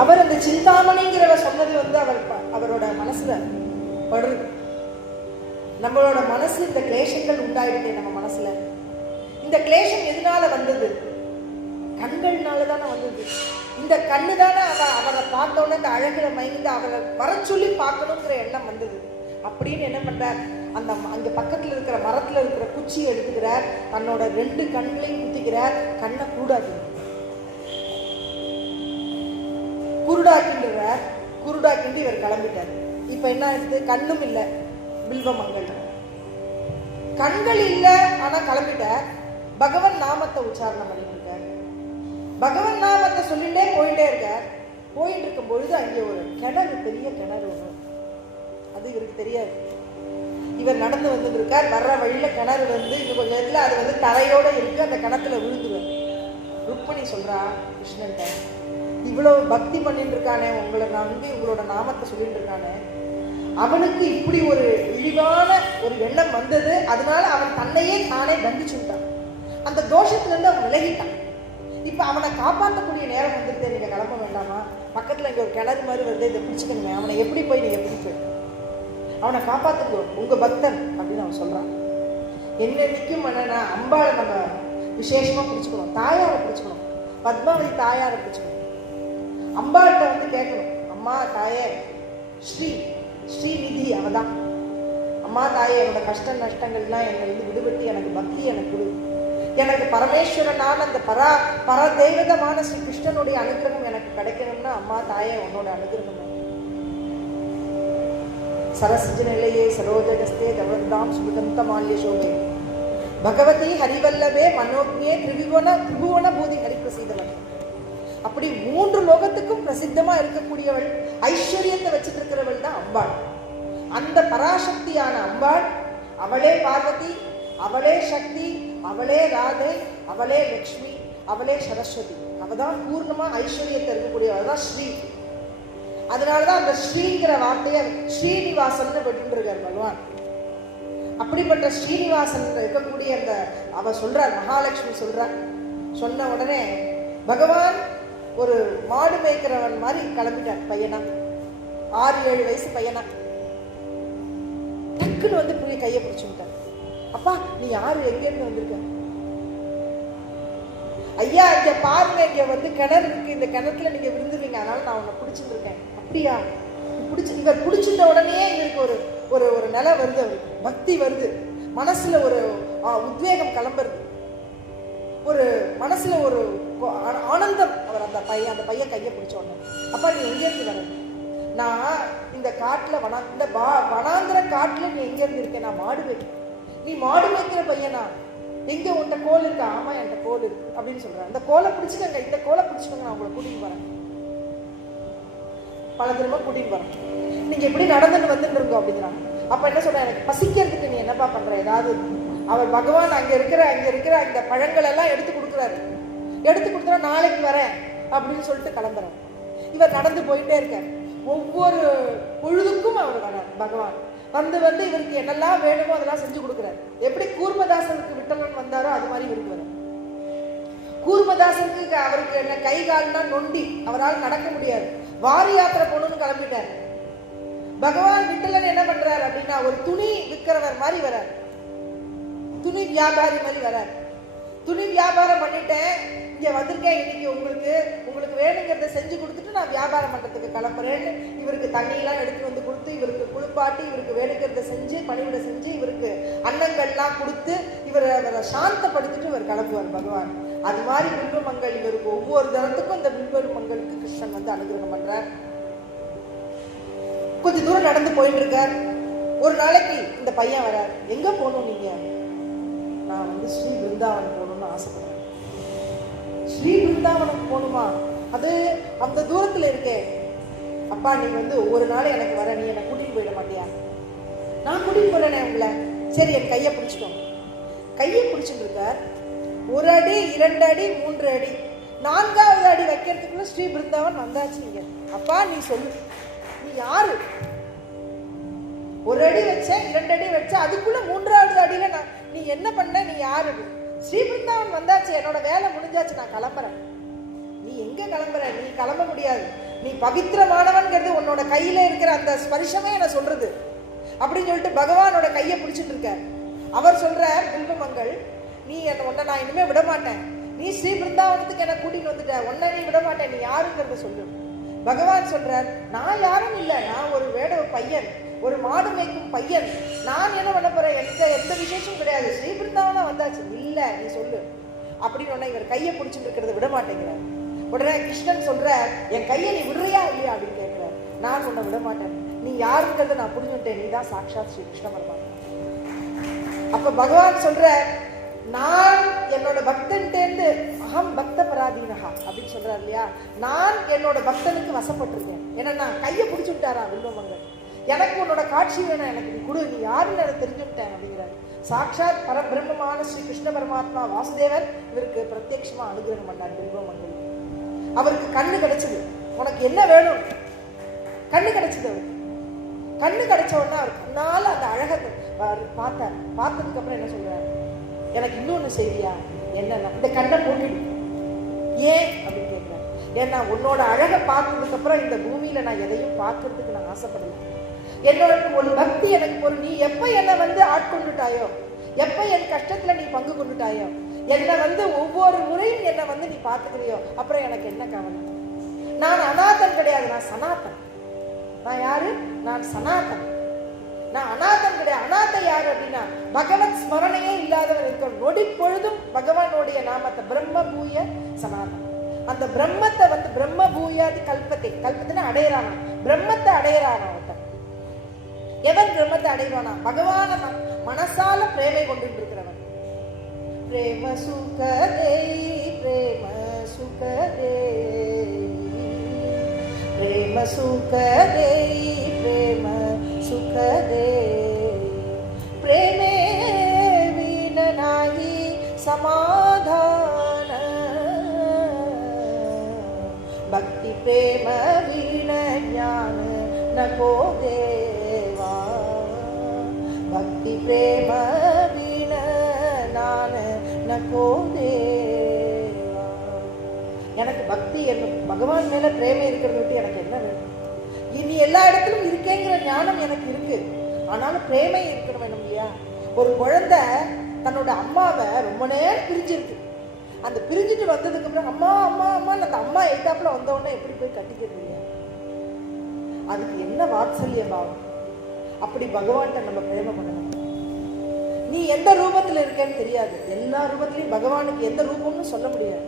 அவர் அந்த சிந்தாமணிங்கிறவ சொன்னது அவரோட மனசுல படுறது. நம்மளோட மனசு இந்த கிளேஷங்கள் உண்டாயிட்டே நம்ம மனசுல. இந்த கிளேஷம் எதனால வந்தது? கண்கள்னால தானே வந்தது. இந்த கண்ணு தானே அவரை பார்த்தோன்னே இந்த அழகுல மயங்கி அவரை வர சொல்லி பார்க்கணுங்கிற எண்ணம் வந்தது. அப்படின்னு என்ன பண்றார், அந்த அங்க பக்கத்துல இருக்கிற மரத்துல இருக்கிற குச்சியை எடுத்துக்கிறார், தன்னோட 2 கண்களையும் குத்திக்கிறார், கண்ணை குருடாக்கின்றார். குருடாக்கிண்டு இவர் கிளம்பிட்டார். இப்ப என்ன ஆயிடுது, கண்ணும் இல்லை, பில்வமங்கள் கண்கள் இல்லை, ஆனா கிளம்பிட்டார். பகவன் நாமத்தை உச்சாரணம் பண்ணிட்டு இருக்கார். பகவன் நாமத்தை சொல்லிட்டே போயிட்டே இருக்கார். போயிட்டு இருக்கும் பொழுது அங்கே ஒரு கிணறு, பெரிய கிணறு ஒன்று, அது இவருக்கு தெரியாது. இவர் நடந்து வந்துட்டு இருக்கார். வர்ற வழியில கிணறு வந்து இன்னும் கொஞ்சம் நேரத்தில் அது வந்து தரையோட இருக்கு, அந்த கிணத்துல விழுந்துருவார். ருக்மிணி சொல்றா கிருஷ்ணன்ட்ட, இவ்வளவு பக்தி பண்ணிட்டு இருக்கானே, உங்களை நான் வந்து உங்களோட நாமத்தை சொல்லிட்டு இருக்கானே, அவனுக்கு இப்படி ஒரு இழிவான ஒரு எண்ணம் வந்தது, அதனால அவன் தன்னையே தானே தண்டிச்சுட்டான். அந்த தோஷத்துல இருந்து அவன் விலகிட்டான். இப்ப அவனை காப்பாற்றக்கூடிய நேரம் வந்துட்டு, நீங்க கிளம்ப வேண்டாமா, பக்கத்துல இங்க ஒரு கிணறு மாதிரி வருது, இதை பிடிச்சுக்கணுமே, அவனை எப்படி போய் நீங்க பிடிப்பேன், அவனை காப்பாத்துங்க, உங்க பக்தன் அப்படின்னு அவன் சொல்றான். என்னைக்கும் என்னன்னா, அம்பாளை நம்ம விசேஷமா பிடிச்சுக்கணும், தாயாரை பிடிச்சுக்கணும், பத்மாவதி தாயாரை பிடிச்சுக்கணும். அம்பாள்கிட்ட வந்து கேட்கணும், அம்மா தாயே, ஸ்ரீநிதி அவதான், அம்மா தாயே, என்னோட கஷ்ட நஷ்டங்கள்லாம் என்னை வந்து விடுபட்டு எனக்கு பக்தி எனக்கு கொடு, எனக்கு பரமேஸ்வரனான அந்த பரதெய்வதமான ஸ்ரீ கிருஷ்ணனுடைய அனுகிரகம் எனக்கு கிடைக்கணும்னா அம்மா தாயே உன்னோட அனுகிரகம். சரசிஜ நிலையே சரோஜகஸ்தே தவந்தாம் சுகந்த மால்ய சோபே பகவதி ஹரிவல்லவே மனோஜ்ஞே திரிபுவன பூதி ஹரிபிரசீதவன். அப்படி 3 லோகத்துக்கும் பிரசித்தமா இருக்கக்கூடியவள், ஐஸ்வர்யத்தை வச்சுட்டு இருக்கிறவள் தான் அம்பாள். அந்த பராசக்தியான அம்பாள், அவளே பார்வதி, அவளே சக்தி, அவளே ராதை, அவளே லக்ஷ்மி, அவளே சரஸ்வதி. அவதான் பூர்ணமா ஐஸ்வர்யத்தை இருக்கக்கூடியவள் தான் ஸ்ரீ. அதனாலதான் அந்த ஸ்ரீங்கிற வார்த்தையை ஸ்ரீனிவாசன் பெற்றுருக்கார் பகவான். அப்படிப்பட்ட ஸ்ரீனிவாசன் இருக்கக்கூடிய அந்த அவ சொல்றார், மகாலட்சுமி சொல்றார். சொன்ன உடனே பகவான் ஒரு மாடு மேய்க்கிறவன் மாதிரி கிளம்பிட்டார். பையனா 6-7 வயசு பையனா டக்குன்னு வந்து புள்ளி கையை பிடிச்சுட்டார். அப்பா நீ யாரு, எங்க இருந்து வந்திருக்க? ஐயா இங்க பாருங்க, இங்க வந்து கிணறு இருக்கு, இந்த கிணத்துல நீங்க விழுந்துருவீங்க, அதனால நான் உன்னை பிடிச்சிருக்கேன். அப்படியா? இவர் பிடிச்சிட்ட உடனே இவருக்கு ஒரு ஒரு ஒரு நிலை வருது, அவருக்கு பக்தி வருது, மனசுல ஒரு உத்வேகம் கிளம்புறது, ஒரு மனசுல ஒரு ஆனந்தம். அவர் அந்த பையன் கையை பிடிச்ச உடனே, அப்பா நீ எங்க இருந்து வர? நான் இந்த காட்டுல இந்த வனாந்திர காட்டுல நீ எங்க இருந்து இருக்க? நான் மாடு மேய்க்கிறேன். நீ மாடு மேய்க்கிற பையனா? எங்க உன்கிட்ட கோல் இருக்கா? ஆமா என்கிட்ட கோல் இருக்கு அப்படின்னு சொல்றேன். அந்த கோலை பிடிச்சுக்கங்க, இந்த கோலை பிடிச்சுக்கோங்க, நான் உங்களை கூட்டிட்டு வரேன். பல திரும்ப கூட்டிட்டு வரேன், நீங்க எப்படி நடந்துட்டு வந்துட்டு இருக்கோம் அப்படிங்கிறாங்க. அப்ப என்ன சொல்ற, எனக்கு பசிக்கிறதுக்கு நீ என்னப்பா பண்ற ஏதாவது? அவர் பகவான் அங்க இருக்கிற இந்த பழங்கள் எல்லாம் எடுத்து கொடுக்குறாரு. எடுத்து கொடுத்தா நாளைக்கு வரேன் அப்படின்னு சொல்லிட்டு கிளம்புறாரு. இவர் நடந்து போயிட்டே இருக்கார். ஒவ்வொரு பொழுதுக்கும் அவர் வரார். பகவான் வந்து இவருக்கு என்னெல்லாம் வேணுமோ அதெல்லாம் செஞ்சு கொடுக்குறாரு. எப்படி கூர்மதாசனுக்கு விட்டலன் வந்தாரோ அது மாதிரி இவருக்கு வர. கூர்மதாசனுக்கு அவருக்கு என்ன கை கால்னா நொண்டி, அவரால் நடக்க முடியாது, வாரி யாத்திரை போகணும்னு கிளம்பிட்டார். பகவான் விட்டலன் என்ன பண்றாரு அப்படின்னா, ஒரு துணி விற்கிறவர் மாதிரி வரார், துணி வியாபாரி மாதிரி வரார். துணி வியாபாரம் பண்ணிட்டேன், இங்க வந்திருக்கேன், இன்னைக்கு உங்களுக்கு வேணுங்கிறத செஞ்சு கொடுத்துட்டு நான் வியாபாரம் பண்றதுக்கு கிளம்புறேன்னு இவருக்கு தண்ணியெல்லாம் எடுத்துட்டு வந்து கொடுத்து, இவருக்கு குளிப்பாட்டி, இவருக்கு வேணுங்கிறத செஞ்சு பணிவிட செஞ்சு, இவருக்கு அன்னங்கள்லாம் கொடுத்து இவரை சாந்தப்படுத்திட்டு இவர் கிளம்புவார் பகவான். அது மாதிரி பில்வமங்கள் இவருக்கு ஒவ்வொரு தரத்துக்கும் இந்த பில்வமங்களுக்கு கிருஷ்ணன் வந்து அனுகிரகம் பண்றார். கொஞ்சம் தூரம் நடந்து போயிட்டு இருக்கார். ஒரு நாளைக்கு இந்த பையன் வரார். எங்க போகணும் நீங்க? நான் வந்து ஸ்ரீ பிருந்தாவன் போகணும்னு ஆசைப்படுறேன். ஸ்ரீ பிருந்தாவனுக்கு போகணுமா? அது அந்த தூரத்துல இருக்கே. அப்பா நீ வந்து ஒவ்வொரு நாளும் எனக்கு வர, நீ என்னை கூட்டிட்டு போயிட மாட்டியா? நான் கூட்டிட்டு போறேனே உங்களை. சரி என் கையை பிடிச்சிட்டோம். கையை பிடிச்சிட்டு இருக்கார். 1 அடி 2 அடி 3 அடி 4வது அடி வைக்கிறதுக்குள்ள ஸ்ரீ பிருந்தாவன் வந்தாச்சு. நீங்க அப்பா நீ சொல்லு, நீ யாரு? 1 அடி வச்சேன், 2 அடி வச்சேன், அதுக்குள்ள 3வது அடியில நீ என்ன பண்ண? நீ யாரு? ஸ்ரீ பிருந்தாவன் வந்தாச்சு, என்னோட வேலை முடிஞ்சாச்சு, நான் கிளம்புறேன். நீ எங்க கிளம்புற? நீ கிளம்ப முடியாது. நீ பவித்திரமானவன்கிறது உன்னோட கையில இருக்கிற அந்த ஸ்பரிசமே என்ன சொல்றது அப்படின்னு சொல்லிட்டு பகவானோட கையை பிடிச்சிட்டு இருக்கார். அவர் சொல்ற, பில்வமங்கள் நீ உன்னை நான் இனிமே விட மாட்டேன், நீ ஸ்ரீ பிருந்தாவனத்துக்கு என்ன கூட்டிட்டு வந்துட்ட, உன்னை நீ விட மாட்டேன், நீ யாருங்கிறத சொல்லு. பகவான் சொல்றார், நான் யாரும் இல்ல, நான் ஒரு பையன், ஒரு மாடு மேய்க்கும் பையன். நான் என்ன பண்ண போறேன், எந்த விசேஷமும் கிடையாது, ஸ்ரீ பிருந்தாவனம் வந்தாச்சு. இல்ல நீ சொல்லு அப்படின்னு உடனே இவர் கையை பிடிச்சிட்டு இருக்கிறத விட மாட்டேங்கிறார். உடனே கிருஷ்ணன் சொல்ற, என் கையை நீ விடுறியா இல்லையா அப்படின்னு கேட்கிறார். நான் உன்னை விட மாட்டேன், நீ யாருங்கிறத நான் புரிஞ்சுட்டேன், நீ தான் சாட்சாத் ஸ்ரீ கிருஷ்ண பரமாத்மா. அப்ப பகவான் சொல்ற, நான் என்னோட பக்தன்டேந்து அகம் பக்த பராதீனகா அப்படின்னு சொல்றாரு இல்லையா, நான் என்னோட பக்தனுக்கு வசப்பட்டிருக்கேன். என்னன்னா கையை பிடிச்சுட்டாரா வில்வமங்கல், எனக்கு உன்னோட காட்சி வேணும், எனக்கு நீ கொடு, நீ யாருன்னு எனக்கு தெரிஞ்சுட்டேன் அப்படிங்கிறாரு. சாட்சாத் பரபிரம்மமான ஸ்ரீ கிருஷ்ண பரமாத்மா வாசுதேவர் இவருக்கு பிரத்யட்சமா அனுகிரகம் பண்ணார் வில்வமங்கல். அவருக்கு கண்ணு கிடைச்சது, உனக்கு என்ன வேணும், கண்ணு கிடைச்சது. அவருக்கு கண்ணு கிடைச்ச உடனே அவர் கண்ணால அந்த அழகத்தை பார்த்தார். பார்த்ததுக்கு அப்புறம் என்ன சொல்றாரு, எனக்கு இன்னொன்னு செய்தியா, என்னன்னா இந்த கண்ணை போட்டுடு. ஏன் அப்படின்னு கேட்கிறார். ஏன்னா உன்னோட அழகை பார்த்ததுக்கு அப்புறம் இந்த பூமியில நான் எதையும் பார்க்கறதுக்கு நான் ஆசைப்படல. என்னோட ஒரு பக்தி எனக்கு ஒரு, நீ எப்ப என்னை ஆட்கொண்டுட்டாயோ, எப்ப என் கஷ்டத்துல நீ பங்கு கொண்டுட்டாயோ, என்னை ஒவ்வொரு முறையும் என்னை நீ பார்த்துக்கிறியோ, அப்புறம் எனக்கு என்ன கவலை. நான் அநாதன் கிடையாது, நான் சனாதன். நான் யாரு, நான் சனாதன், நான் அநாதன் கிடையாது. அநாத யாரு அப்படின்னா பகவத் ஸ்மரணையே இல்லாதவன் இருக்க, நொடி பொழுதும் பகவானுடைய நாமத்தை பிரம்ம பூய சனாதன். அந்த பிரம்மத்தை பிரம்ம பூயாதி கல்பத்தை, கல்பத்தின அடையறானா, பிரம்மத்தை அடையறானா. எவன் பிரம்மத்தை அடைவானா, பகவான மனசால பிரேமை கொண்டு இருக்கிறவன். பிரேம சுகதே பிரேம சுகதே பிரேம சுகதே பிரேம சுகதே பிரேமே வீணனாயி சமாதான பக்தி பிரேம வீண ஞான நகோ தேவா பக்தி பிரேம வீண நான நகோ தேவா. எனக்கு பக்தி என்ன, பகவான் மேல பிரேமை இருக்கிறத விட்டு எனக்கு என்ன வேணும்? இனி எல்லா இடத்திலும் இருக்கேங்கிற ஞானம் எனக்கு இருக்கு, ஆனாலும் பிரேமை இருக்கணும் வேணும் இல்லையா? ஒரு குழந்தை தன்னோட அம்மாவை ரொம்ப நேரம் பிரிஞ்சிருக்கு, அந்த பிரிஞ்சுட்டு வந்ததுக்கு அப்புறம் அம்மா அம்மா அம்மா அந்த அம்மா எய்தாப்புல வந்தவொடனே எப்படி போய் கட்டிக்கிறது இல்லையா? அதுக்கு என்ன வாத்சல்ய பாவம். அப்படி பகவான்கிட்ட நம்ம பிரேம பண்ணணும். நீ எந்த ரூபத்துல இருக்கேன்னு தெரியாது, எல்லா ரூபத்திலையும் பகவானுக்கு எந்த ரூபம்னு சொல்ல முடியாது.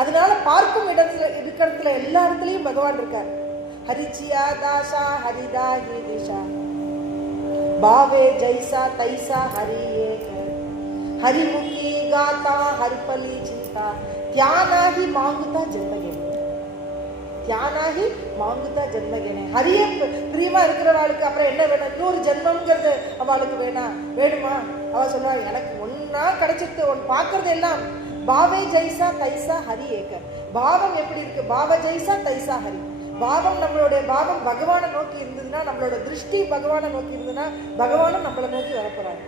அதனால பார்க்கும் இடத்துல இருக்கிறதுல எல்லா இடத்துலயும் பகவான் இருக்காரு. ஹரிச்சியா தாசா ஹரிதா ஹி திஷா பாவே ஜைசா தைசா ஹரி ஏக ஹரிமுகி गाता हरिपली चिंता त्यानाही मांगता जन्म घेणे தியானாகி மாங்குதா ஜென்ம கேனே. ஹரிய பிரியமா இருக்கிறவாளுக்கு அப்புறம் என்ன வேணும், இன்னொரு ஜென்மம்ங்கிறது அவளுக்கு வேணுமா? அவ சொல்றா, எனக்கு ஒன்னா கிடைச்சிட்டு ஒன்னு பாக்குறது எல்லாம் பாவை ஜெய்சா தைசா ஹரி ஏக. பாவம் எப்படி இருக்கு, பாவ ஜெய்சா தைசா ஹரி. பாவம் நம்மளுடைய பாவம் பகவானை நோக்கி இருந்ததுன்னா, நம்மளோட திருஷ்டி பகவானை நோக்கி இருந்ததுன்னா பகவானும் நம்மளை நோக்கி வரப்போறாங்க.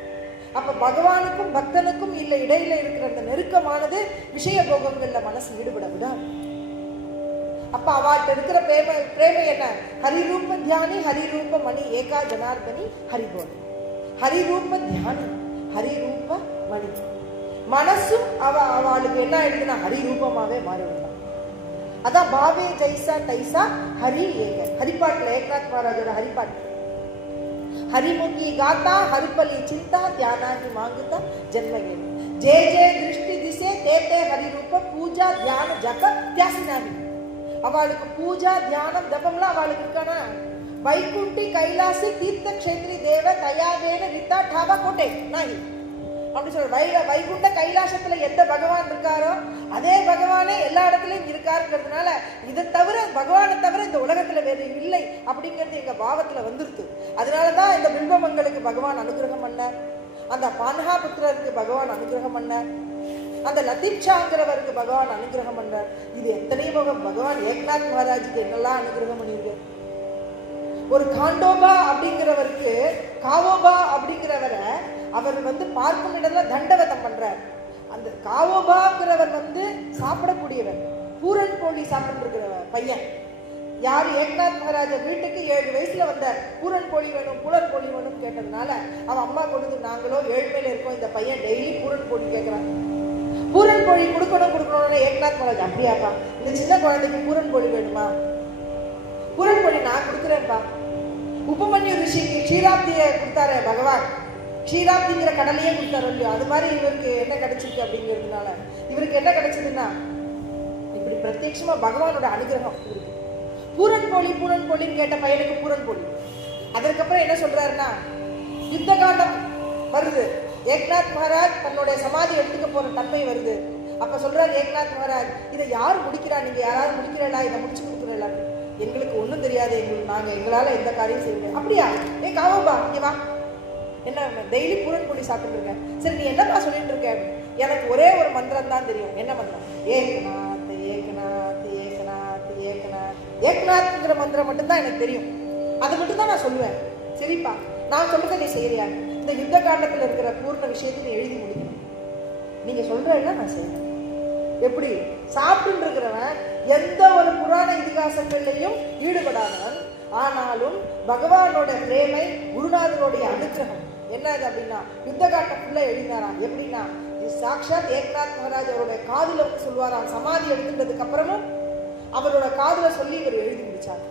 அப்ப பகவானுக்கும் பக்தனுக்கும் இல்ல இடையில இருக்கிற அந்த நெருக்கமானது விஷய போகங்கள்ல மனசு ஈடுபட விடாது. அப்ப அவள்கிட்ட இருக்கிற பிரேமை என்ன, ஹரிரூப தியானி ஹரிரூப மணி ஏகா ஜனார்தனி ஹரிபோல். ஹரிரூப தியானி ஹரிரூப மணி. மனசும் அவளுக்கு என்ன ஆயிடுதுன்னா ஹரிரூபமாவே மாறிவிடலாம். அதான் பாவே ஜெய்சா தைசா ஹரி ஏக. ஹரிப்பாட்டுல ஏக்நாத் மகாராஜோட ஹரிப்பாட்டு, हरिमुखी गाता हरिपली चिंता ध्यानाही मांगता जन्मगे जय जय दृष्टि दिसे तेते हरि रूप पूजा ध्यान जप त्यासिनाही. அவளுக்கு பூஜா தியானம் ஜபம்லாம் அவளுக்கு இருக்கானா? வைகுண்டி கைலாசி தீர்த்த க்ஷேத்ரி தேவ தயாவேன ரித்தா டாபா கோட்டை நாயி அப்படி சொல்ற. வைகுண்ட கைலாசத்துல எந்த பகவான் இருக்காரோ அதே பகவானே எல்லா இடத்துலயும் இருக்காருங்கிறதுனால இதை தவிர பகவானை தவிர இந்த உலகத்துல வேற இல்லை அப்படிங்கிறது எங்க பாவத்துல வந்துருது. அதனாலதான் இந்த பில்வமங்களுக்கு பகவான் அனுகிரகம் பண்ணார், அந்த பான்ஹா புத்திரருக்கு பகவான் அனுகிரகம் பண்ணார், அந்த லதீப்ஷாங்கிறவருக்கு பகவான் அனுகிரகம் பண்ணார். இது எத்தனையோ பகவான் ஏக்நாத் மகாராஜுக்கு என்னெல்லாம் அனுகிரகம் பண்ணிருக்கு. ஒரு காண்டோபா அப்படிங்கிறவருக்கு காவோபா அப்படிங்கிறவரை அவர் பார்க்கும் இடத்துல தண்டவதம் பண்றார். அந்த காவோபாங்கிறவர் சாப்பிடக்கூடியவர், பூரன் போலி சாப்பிட்டு இருக்கிற பையன். யாரு, ஏக்நாத் மகாராஜா வீட்டுக்கு 7 வயசுல வந்தார். பூரன் போலி வேணும் பூரன் போலி வேணும் கேட்டதுனால அவன் அம்மா கொண்டு, நாங்களோ 7 மேல இருக்கோம், இந்த பையன் டெய்லி பூரன் போலி கேட்கிறான். பூரன் பொழி கொடுக்கணும்னு ஏக்நாத் மகாராஜ், அப்படியாப்பா இந்த சின்ன குழந்தைக்கு பூரன் பொழி வேணுமா? பூரன் பொழி நான் கொடுக்குறேன்ப்பா. உபமன்யு ரிஷிக்கு க்ஷீராப்தியை கொடுத்தாரு பகவான், க்ஷீராப்திங்கிற கடலையே கொடுத்தாரு இல்லையோ, அது மாதிரி இவருக்கு என்ன கிடைச்சிருக்கு அப்படிங்கிறதுனால இவருக்கு என்ன கிடைச்சதுன்னா இப்படி பிரத்யட்சமா பகவானோட அனுகிரகம் இருக்கு. பூரன் பொழின்னு கேட்ட பையனுக்கு பூரன் பொழி. அதற்கப்புறம் என்ன சொல்றாருன்னா, யுத்த காண்டம் வருது, ஏக்நாத் மகாராஜ் தன்னுடைய சமாதி எடுத்துக்க போற தன்மை வருது. அப்ப சொல்றாரு ஏக்நாத் மகாராஜ், இதை யார் முடிக்கிறா? நீங்க யாராவது முடிக்கிறா? இதை முடிச்சு கொடுக்குறா? எங்களுக்கு ஒண்ணும் தெரியாது, நாங்க எங்களால எந்த காரியம் செய்ய. அப்படியா? காவம்பா இங்க வா, என்ன டெய்லி பூரன் பொழி சாப்பிட்டு இருக்கேன். சரி நீ என்னப்பா சொல்லிட்டு இருக்க? எனக்கு ஒரே ஒரு மந்திரம் தான் தெரியும். என்ன மந்திரம்? ஏக்நாத் ஏக்நாத் ஏக்நாத் ஏக்நாத் ஏக்நாத்ங்கிற மந்திரம் மட்டும்தான் எனக்கு தெரியும். அதை மட்டும் தான் நான் சொல்லுவேன். சரிப்பா, நான் சொல்றதை நீ செய்யறியா? இந்த யுத்த காண்டத்துல இருக்கிற பூர்ண விஷயத்தை நீ எழுதி முடிக்கணும். நீங்க சொல்றேன்னா நான் செய்யறேன். எப்படி? சாப்பிட்டு இருக்கிறவன் எந்த ஒரு புராண இதிகாசங்கள்லையும் ஈடுபடாதவன், ஆனாலும் பகவானோட பிரேமை, குருநாதனுடைய அனுகிரகம் என்னது அப்படின்னா யுத்த காண்டம் ஃபுல்லா எழுதினாராம். எப்படின்னா சாக்ஷாத் ஏக்நாத் மகாராஜ் அவருடைய காதுல வந்து சொல்லுவாராம். சமாதி எடுத்துட்டதுக்கு அப்புறமும் அவரோட காதுல சொல்லி இவர் எழுதி முடிச்சார்.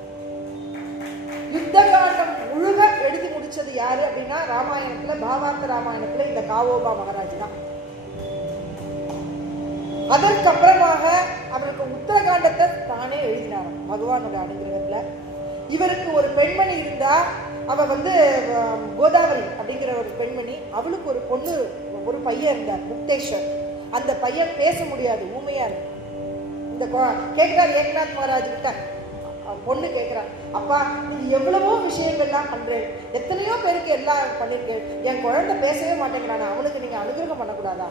யுத்த காண்டம் முழுக எழுதி முடிச்சது யாரு அப்படின்னா ராமாயணத்துல, பாவார்த்த ராமாயணத்துல இந்த காவோபா மகாராஜ் தான். அதற்கப்புறமாக அவருக்கு உத்தரகாண்டத்தை தானே எழுதினாராம் பகவானோட அனுகிரகத்துல. இவருக்கு ஒரு பெண்மணி இருந்தா, அவ வந்து கோதாவரி அப்படிங்கிற ஒரு பெண்மணி, அவளுக்கு ஒரு பொண்ணு, ஒரு பையன் இருந்தார் முக்தேஸ்வர். அந்த பையன் பேச முடியாது, ஊமையா இருக்கு. இந்த கேட்கிறார் ஏக்நாத் மகாராஜ் கிட்ட, பொண்ணு கேட்கிறான், அப்பா நீ எவ்வளவோ விஷயங்கள்லாம் பண்றேன், எத்தனையோ பேருக்கு எல்லாம் பண்ணிருக்கேன், என் குழந்தை பேசவே மாட்டேங்கிறானா, அவனுக்கு நீங்க அனுகிரகம் பண்ணக்கூடாதா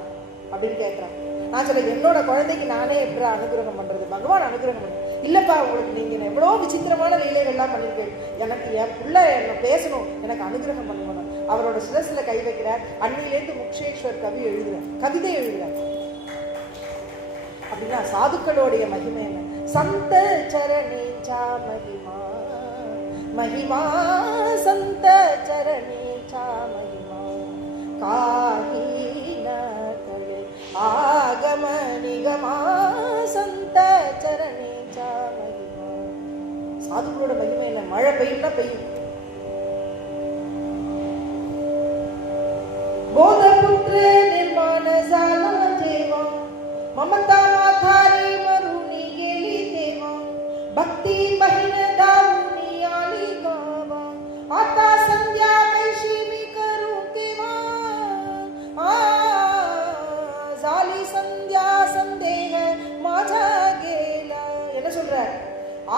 அப்படின்னு கேட்கிறான். நான் சொல்ல, என்னோட குழந்தைக்கு நானே எப்படி அனுகிரகம் பண்றது? பகவான் அனுகிரகம் பண்ணு. இல்லப்பா, உங்களுக்கு நீங்க எவ்வளோ விசித்திரமான லீலைகள்லாம் பண்ணிருக்கேன், எனக்கு என் பிள்ளை என்ன பேசணும், எனக்கு அனுகிரகம் பண்ணணும். அவரோட சிரசில கை வைக்கிறார். அன்னிலேருந்து முக்ஷேஸ்வர் கவி எழுதுறார், கவிதை எழுதுறார். அப்படின்னா சாதுக்களுடைய மகிமை என்ன? சந்த சரணேச்சா மகிமா மகிமா, சந்த சரணேச்சா மகிமா, காஹீன கலே ஆகம நிகமா, சந்த சரணேச்சா மகிமா. சாதுக்களோட மகிமை என்ன? மழை பெய்யும்னா பெய்யும். போதபுத்திர நிர்மாண ஜால தேவா, ममता माथारी मरुनी गेली देवा, भक्ती बहीण दारुनी आली गावा, आता संध्या कैशी मी करू तेवा, झाली संध्या संदेह माझा गेला. என்ன சொல்றார்?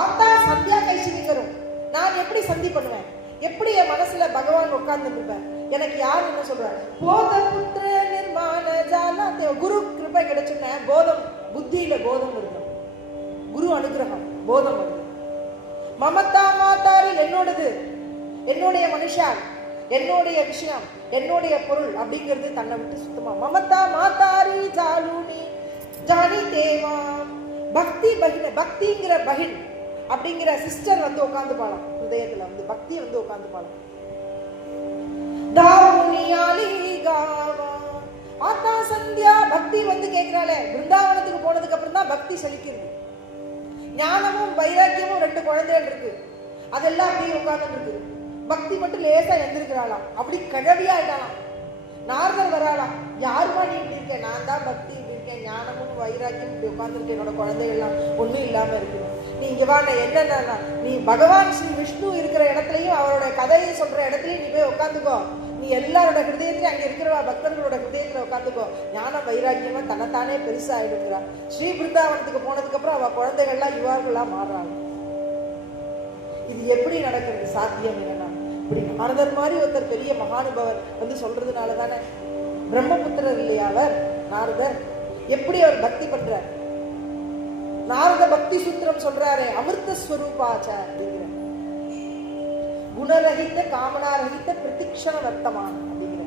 ஆத்தா சந்தியா கைசி கரும், நான் எப்படி சந்தி பண்ணுவேன், எப்படி என் மனசுல பகவான் உட்கார்ந்து இருப்பேன்? எனக்கு யார் என்ன சொல்றாரு? போத புத்திர நிர்மாண ஜால தேவ, குரு கிருபை கிடைச்சுன்னா போதம், புத்தியில போதம் இருக்கும், குரு அனுகிரகம் போதம் வருது. மமதா மாதாரி, என்னோடது, என்னுடைய மனுஷா, என்னுடைய விஷயம், என்னுடைய பொருள் அப்படிங்கிறது தன்னை விட்டு சுத்தமா. மமதா மாதாரி ஜாலுனி ஜானி தேவா, பக்தி பகின, பக்திங்கிற பகின் அப்படிங்கிற சிஸ்டர் வந்து உட்கார்ந்து பாலாம், ஹிருதயத்துல வந்து பக்தி வந்து உட்கார்ந்து பாலாம். ஆத்தா சந்தியா, பக்தி வந்து கேட்கிறாளே, பிருந்தாவனத்துக்கு போனதுக்கு அப்புறம் தான் பக்தி செழிக்கிறது. ஞானமும் வைராக்கியமும் 2 குழந்தைகள் இருக்கு, அதெல்லாம் அப்படியே உட்கார்ந்து இருக்கு. பக்தி மட்டும் லேசா எந்திருக்கிறாளாம், அப்படி கழவியாயிட்டாலாம். நாரதர் வராளாம், யாருமா நீ இப்படி இருக்க? நான் தான் பக்தி இப்படி இருக்கேன், ஞானமும் வைராக்கியம் இப்படி உட்கார்ந்துருக்கேன், என்னோட குழந்தைகள்லாம் ஒன்றும் இல்லாம இருக்கு. நீ இங்க வா, என்னன்னா நீ பகவான் ஸ்ரீ விஷ்ணு இருக்கிற இடத்துலயும் அவரோட கதையை சொல்ற இடத்துலயும் நீ போய் உட்காந்துக்கோ, நீ எல்லாரோட ஹிருதயத்திலும் அங்க இருக்கிறவா பக்தர்களோட ஹிருதயத்துல உட்காந்துக்கோ, ஞான வைராக்கியமா தன்னைத்தானே பெருசா ஆயிடுங்கிறா. ஸ்ரீ பிருந்தாவனத்துக்கு போனதுக்கு அப்புறம் அவ குழந்தைகள்லாம் யுவார்களா மாறுறாங்க. இது எப்படி நடக்கிறது? சாத்தியம் என்னன்னா, இப்படி நாரதர் மாதிரி ஒருத்தர் பெரிய மகானுபவர் வந்து சொல்றதுனால தானே. பிரம்மபுத்திரர் இல்லையா அவர் நாரதர்? எப்படி அவர் பக்தி பண்றார்? நாரத பக்தி சூத்திரம் சொல்றாரு, அமிர்த ஸ்வரூபாச்ச அப்படிங்கிற, குணரகித காமனாரகித பிரதிக்ஷண வர்த்தமான அப்படிங்கிற,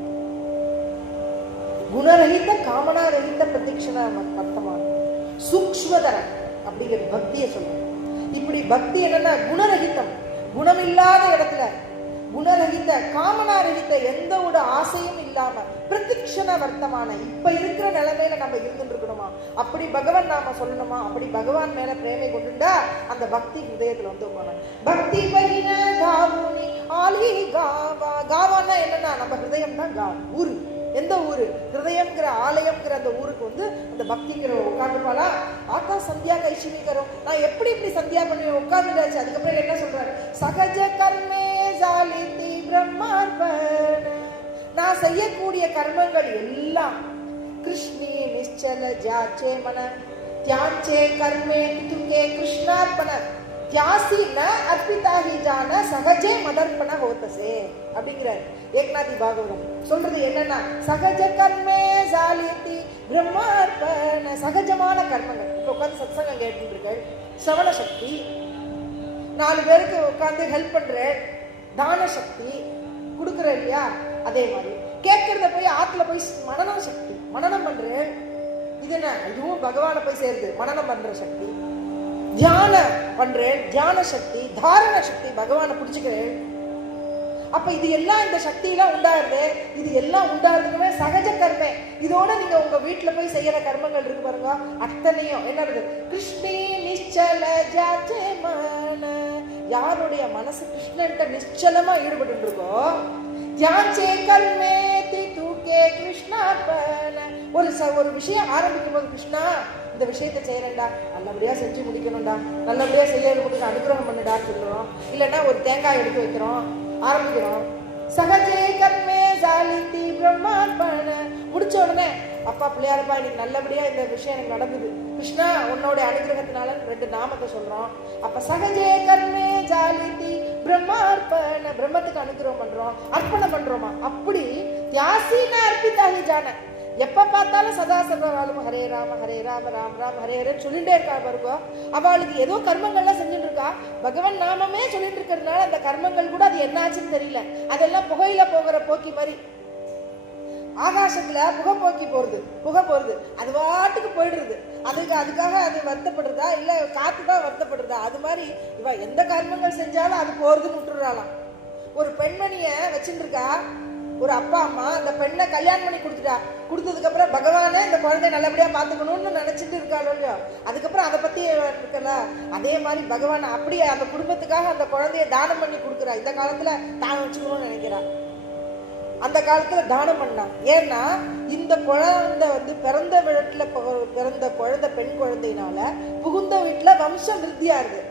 குணரகித காமனாரகித பிரதிக்ஷண வர்த்தமான சூக்ஷ்மதர அப்படிங்கிற பக்தியை சொல்றாரு. இப்படி பக்தி என்னன்னா குணரகிதம், குணமில்லாத இடத்துல குணரகித காமனாரகித எந்த ஒரு ஆசையும் இல்லாம பிரதிக்ஷண வர்த்தமான இப்ப இருக்கிற நிலைமையில நம்ம இருந்துட்டு இருக்கணுமா, அப்படி பகவான் நாம சொல்லணுமா, அப்படி பகவான் மேல பிரேமை கொண்டுண்டா அந்த பக்தி ஹிருதயத்துல வந்து போனோம். பக்தி பகின காவுனி ஆலி காவா. காவான்னா என்னன்னா நம்ம ஹிருதயம் தான் கா ஊரு. எந்த ஊரு? ஹிருதயம்ங்கிற ஆலயம்ங்கிற அந்த ஊருக்கு வந்து அந்த பக்திங்கிற உட்காந்துப்பாளா. ஆக்கா சந்தியா கைஷினிகரம். நான் எப்படி இப்படி சந்தியா பண்ணுவேன் உட்காந்துட்டாச்சு. அதுக்கப்புறம் என்ன சொல்றாரு? சகஜ கர்மே ஜாலிதி பிரம்மார்ப்பண. நான் செய்யக்கூடிய கர்மங்கள் எல்லாம் கிருஷ்ணி நிச்சல ஜாச்சே மன தியாச்சே கர்மே துக்கே கிருஷ்ணார்ப்பண தியாசி ந அர்ப்பிதாஹி ஜான சகஜே மதர்ப்பண ஹோதசே அப்படிங்கிறார் ஏக்நாதி பாகவதம். சொல்றது என்னன்னா சகஜ கர்மே ஜாலிதி பிரம்மார்ப்பண. சகஜமான கர்மங்கள். இப்ப உட்காந்து சத்சங்கம் கேட்டுருக்க சவண சக்தி, 4 பேருக்கு உட்காந்து ஹெல்ப் பண்ற தான சக்தி கொடுக்குற இல்லையா, அதே மாதிரி கேட்கறத போய் ஆத்துல போய் மனநம் சக்தி மனநம் பண்ற. இது என்ன? இதுவும் பகவான போய் சேருது. மனநம் பண்ற சக்தி, தியான பண்றேன் தியான சக்தி, தாரண சக்தி பகவானை பிடிச்சுக்கிறேன். அப்ப இது எல்லாம் இந்த சக்தி எல்லாம் உண்டாருது. இது எல்லாம் உண்டாருதுமே சகஜ கர்மே. இதோட நீங்க உங்க வீட்டுல போய் செய்யற கர்மங்கள் இருக்கு பாருங்க, அத்தனையும் என்னது? கிருஷ்ணே நிச்சல ஜாச்சே மன. யாருடைய மனசு கிருஷ்ணன்ட்ட நிச்சலமா ஈடுபட்டு இருக்கோ, தியாச்சே கர்மே தூக்கே கிருஷ்ணார்ப்பண. ஒரு விஷயம் ஆரம்பிக்கும் போது கிருஷ்ணா இந்த விஷயத்தை செய்யறேன்டா, நல்லபடியா செஞ்சு முடிக்கணும்டா, நல்லபடியா செய்ய முடிக்க அனுகிரகம் பண்ணுடான்னு சொல்லுறோம். இல்லைன்னா ஒரு தேங்காய் எடுத்து வைக்கிறோம், ஆரம்பிக்கிறோம். சகஜே கர்மே ஜாலிதி பிரம்மார்ப்பண. முடிச்ச உடனே அப்பா பிள்ளையாரப்பா இன்னைக்கு நல்லபடியா இந்த விஷயம் எனக்கு நடந்தது கிருஷ்ணா, உன்னோட அனுகிரகத்தினால 2 நாமத்தை சொல்றோம். அப்ப சகஜே கர்மே ஜாலிதி பிரம்மார்ப்பண. பிரம்மத்துக்கு அனுகிரகம் பண்றோம், அர்ப்பணம் பண்றோமா. அப்படி தியாசின அர்ப்பிதாஹி ஜான. எப்ப பார்த்தாலும் சதா சர்வகாலம் ஹரே ராம ராம ராம ஹரே ஹரே சொல்லிட்டே இருக்கா பாருங்க. அவளுக்கு ஏதோ கர்மங்கள்லாம் செஞ்சுட்டு இருக்கா. பகவான் நாமமே சொல்லிட்டு இருக்கிறதுனால அந்த கர்மங்கள் கூட அது என்னாச்சுன்னு தெரியல. அதெல்லாம் புகையில போகிற போக்கி மாதிரி, ஆகாசத்துல புகை போறது அது வாட்டுக்கு போயிடுறது. அதுக்காக அது வருத்தப்படுறதா இல்ல காத்துதான் வருத்தப்படுறதா? அது மாதிரி இவ எந்த கர்மங்கள் செஞ்சாலும் அது போறதுன்னு விட்டுறாளாம். ஒரு பெண்மணிய வச்சுட்டு இருக்கா ஒரு அப்பா அம்மா, அந்த பெண்ணை கல்யாணம் பண்ணி கொடுத்ததுக்கு அப்புறம் பகவானே இந்த குழந்தைய நல்லபடியா பாத்துக்கணும்னு நினைச்சிட்டு இருக்காளோ இல்லையோ, அதுக்கப்புறம் அதை பத்தி இருக்கல. அதே மாதிரி பகவான் அப்படியே அந்த குடும்பத்துக்காக அந்த குழந்தைய தானம் பண்ணி கொடுக்குறா. இந்த காலத்துல தான் வச்சுக்கணும்னு நினைக்கிறா. அந்த காலத்துல தானம் பண்ணா. ஏன்னா இந்த குழந்தை வந்து பிறந்த வீட்டுல பிறந்த குழந்தை பெண் குழந்தையினால புகுந்த வீட்டுல வம்சம் விருத்தியா இருக்கு.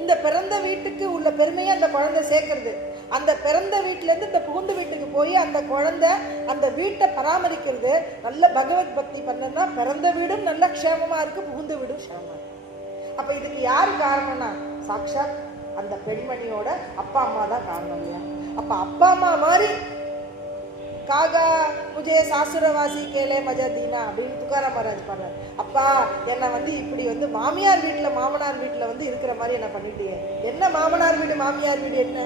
இந்த பிறந்த வீட்டுக்கு உள்ள பெருமையை அந்த குழந்தை சேர்க்கறது. அந்த பிறந்த வீட்டுல இருந்து இந்த புகுந்த வீட்டுக்கு போய் அந்த குழந்தை அந்த வீட்டை பராமரிக்கிறது. நல்ல பகவத் பக்தி பண்ணா பிறந்த வீடும் நல்ல க்ஷேமமா இருக்கு, புகுந்த வீடும் க்ஷேமமா இருக்கு. அப்ப இதுக்கு யாரு காரணம்னா சாக்ஷாத் அந்த பெண்மணியோட அப்பா அம்மா தான் காரணம் இல்லையா? அப்ப அப்பா அம்மா மாதிரி காகா முஜே சாசுரவாசி கேலே மஜா தீனா அப்படின்னு துக்காராம் மகாராஜ் பாடுறாரு. அப்பா என்னை வந்து இப்படி வந்து மாமியார் வீட்டுல மாமனார் வீட்டுல வந்து இருக்கிற மாதிரி என்ன பண்ணிட்டீங்க. என்ன மாமனார் வீடு மாமியார் வீடு என்ன?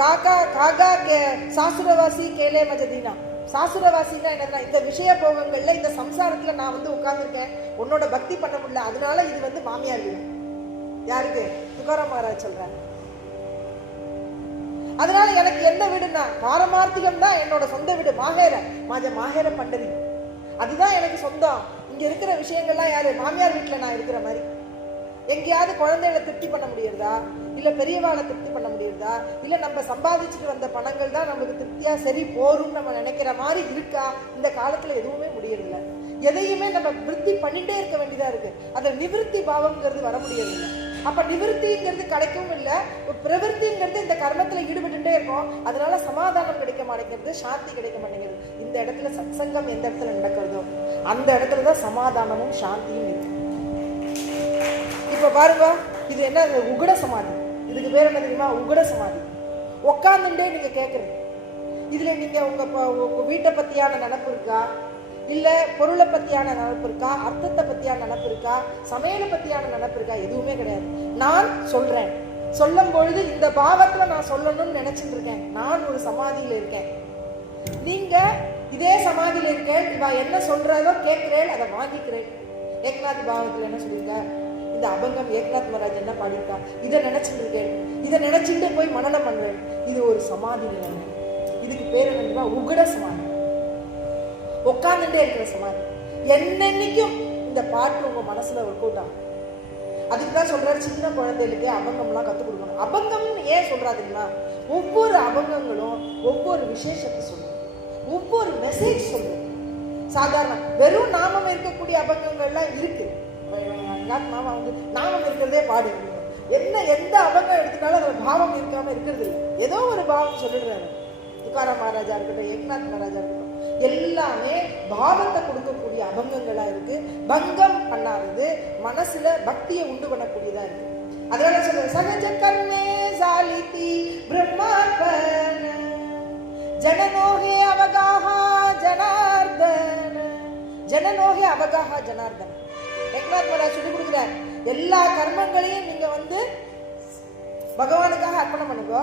காகா சாசுரவாசி கேலே மஜதீனா. சாசுரவாசின்னா என்னன்னா இந்த விஷய போகங்கள்ல இந்த சம்சாரத்துல நான் வந்து உட்கார்ந்துருக்கேன், உன்னோட பக்தி பண்ண முடியல, அதனால இது வந்து மாமியார் வீடு. யாருக்கு? துக்காராம் மகாராஜ் சொல்றாரு. அதனால எனக்கு எந்த வீடுன்னா பாரமார்த்திகம் தான் என்னோட சொந்த வீடு. மாஹேர பண்டரி அதுதான் எனக்கு சொந்தம். இங்க இருக்கிற விஷயங்கள்லாம் யாரு? மாமியார் வீட்டுல நான் இருக்கிற மாதிரி. எங்கேயாவது குழந்தைகளை திருப்தி பண்ண முடியுறதா, இல்ல பெரியவாளை திருப்தி பண்ண முடியுறதா, இல்ல நம்ம சம்பாதிச்சுட்டு வந்த பணங்கள் தான் நம்மளுக்கு திருப்தியா சரி போரும் நம்ம நினைக்கிற மாதிரி இருக்கா? இந்த காலத்துல எதுவுமே முடியறதில்ல. எதையுமே நம்ம விருத்தி பண்ணிட்டே இருக்க வேண்டியதா இருக்கு. அந்த நிவிருத்தி பாவம்ங்கிறது வர முடியறதில்லை. அப்ப நிவிருத்திங்கிறது கிடைக்கவும் இல்லை, பிரவருத்திங்கிறது இந்த கர்மத்துல ஈடுபட்டுட்டே இருக்கும். அதனால சமாதானம் கிடைக்க மாட்டேங்கிறது, சாந்தி கிடைக்க மாட்டேங்கிறது. இந்த இடத்துல சத்சங்கம் எந்த இடத்துல நடக்கிறதோ அந்த இடத்துலதான் சமாதானமும் சாந்தியும் இருக்கு. இப்ப பாருங்க, இது என்ன? உகட சமாதி. இதுக்கு பேர் என்ன தெரியுமா? உகட சமாதி. உட்காந்துட்டே நீங்க கேட்கறது. இதுல நீங்க உங்க வீட்டை பத்தியான நினைப்பு இருக்கா, இல்ல பொருளை பத்தியான நினைப்பு இருக்கா, அர்த்தத்தை பத்தியான நினைப்பு இருக்கா, சமையலை பத்தியான நினைப்பு இருக்கா? எதுவுமே கிடையாது. நான் சொல்றேன், சொல்லும் பொழுது இந்த பாவத்துல நான் சொல்லணும்னு நினைச்சிட்டு இருக்கேன். நான் ஒரு சமாதியில இருக்கேன், நீங்க இதே சமாதியில இருக்கேன். இவ என்ன சொல்றதோ கேட்கிறேன், அதை வாங்கிக்கிறேன். ஏக்நாதி பாவத்துல என்ன சொல்லிருக்க? இந்த அபங்கம் ஏக்நாத் மகாராஜ் என்ன பாடியிருக்கா, இதை நினைச்சிட்டு இருக்கேன், இதை நினைச்சிட்டு போய் மனனம் பண்றேன். இது ஒரு சமாதி நிலைமை. இதுக்கு பேர் என்னன்னா உகட சமாதி, உட்கார்ந்துட்டே இருக்கிற சமாதி. என்னன்னைக்கும் இந்த பாட்டு உங்க மனசுல ஒர்க் அவுட் ஆகும். அதுக்குதான் சொல்றாரு சின்ன குழந்தைகளுக்கு அபங்கம்லாம் கத்துக் கொடுக்கணும். அபங்கம்னு ஏன் சொல்றாதுன்னா, ஒவ்வொரு அபங்கங்களும் ஒவ்வொரு விசேஷத்தை சொல்லும், ஒவ்வொரு மெசேஜ் சொல்லும். சாதாரண வெறும் நாமம் இருக்கக்கூடிய அபங்கங்கள்லாம் இருக்கு. மாமா வந்து நாமம் இருக்கிறதே பாடு. என்ன எந்த அபங்கம் எடுத்துட்டாலும் அதோட பாவம் இருக்காம இருக்கிறது இல்லை. ஏதோ ஒரு பாவம் சொல்லிடுறாரு. துக்காராம் மகாராஜா இருக்கட்டும், ஏக்நாத் மகாராஜா இருக்கட்டும், எல்லாமே பாவத்தை கொடுக்கக்கூடிய அபங்கங்களா இருக்கு. பங்கம் பண்ணாதது, மனசுல பக்தியை உண்டு பண்ணக்கூடியதா இருக்கு. அதனால சொல்ற சகஜ கர்மே சாலிதி பிரம்மார்ப்பண ஜனனோகே அவகாஹா ஜனார்தன. ஜனனோகே அவகாஹா ஜனார்தன. ஏக்நாத் மகாராஜ் சொல்லி கொடுக்குறார், எல்லா கர்மங்களையும் நீங்க வந்து பகவானுக்காக அர்ப்பணம் பண்ணுங்க.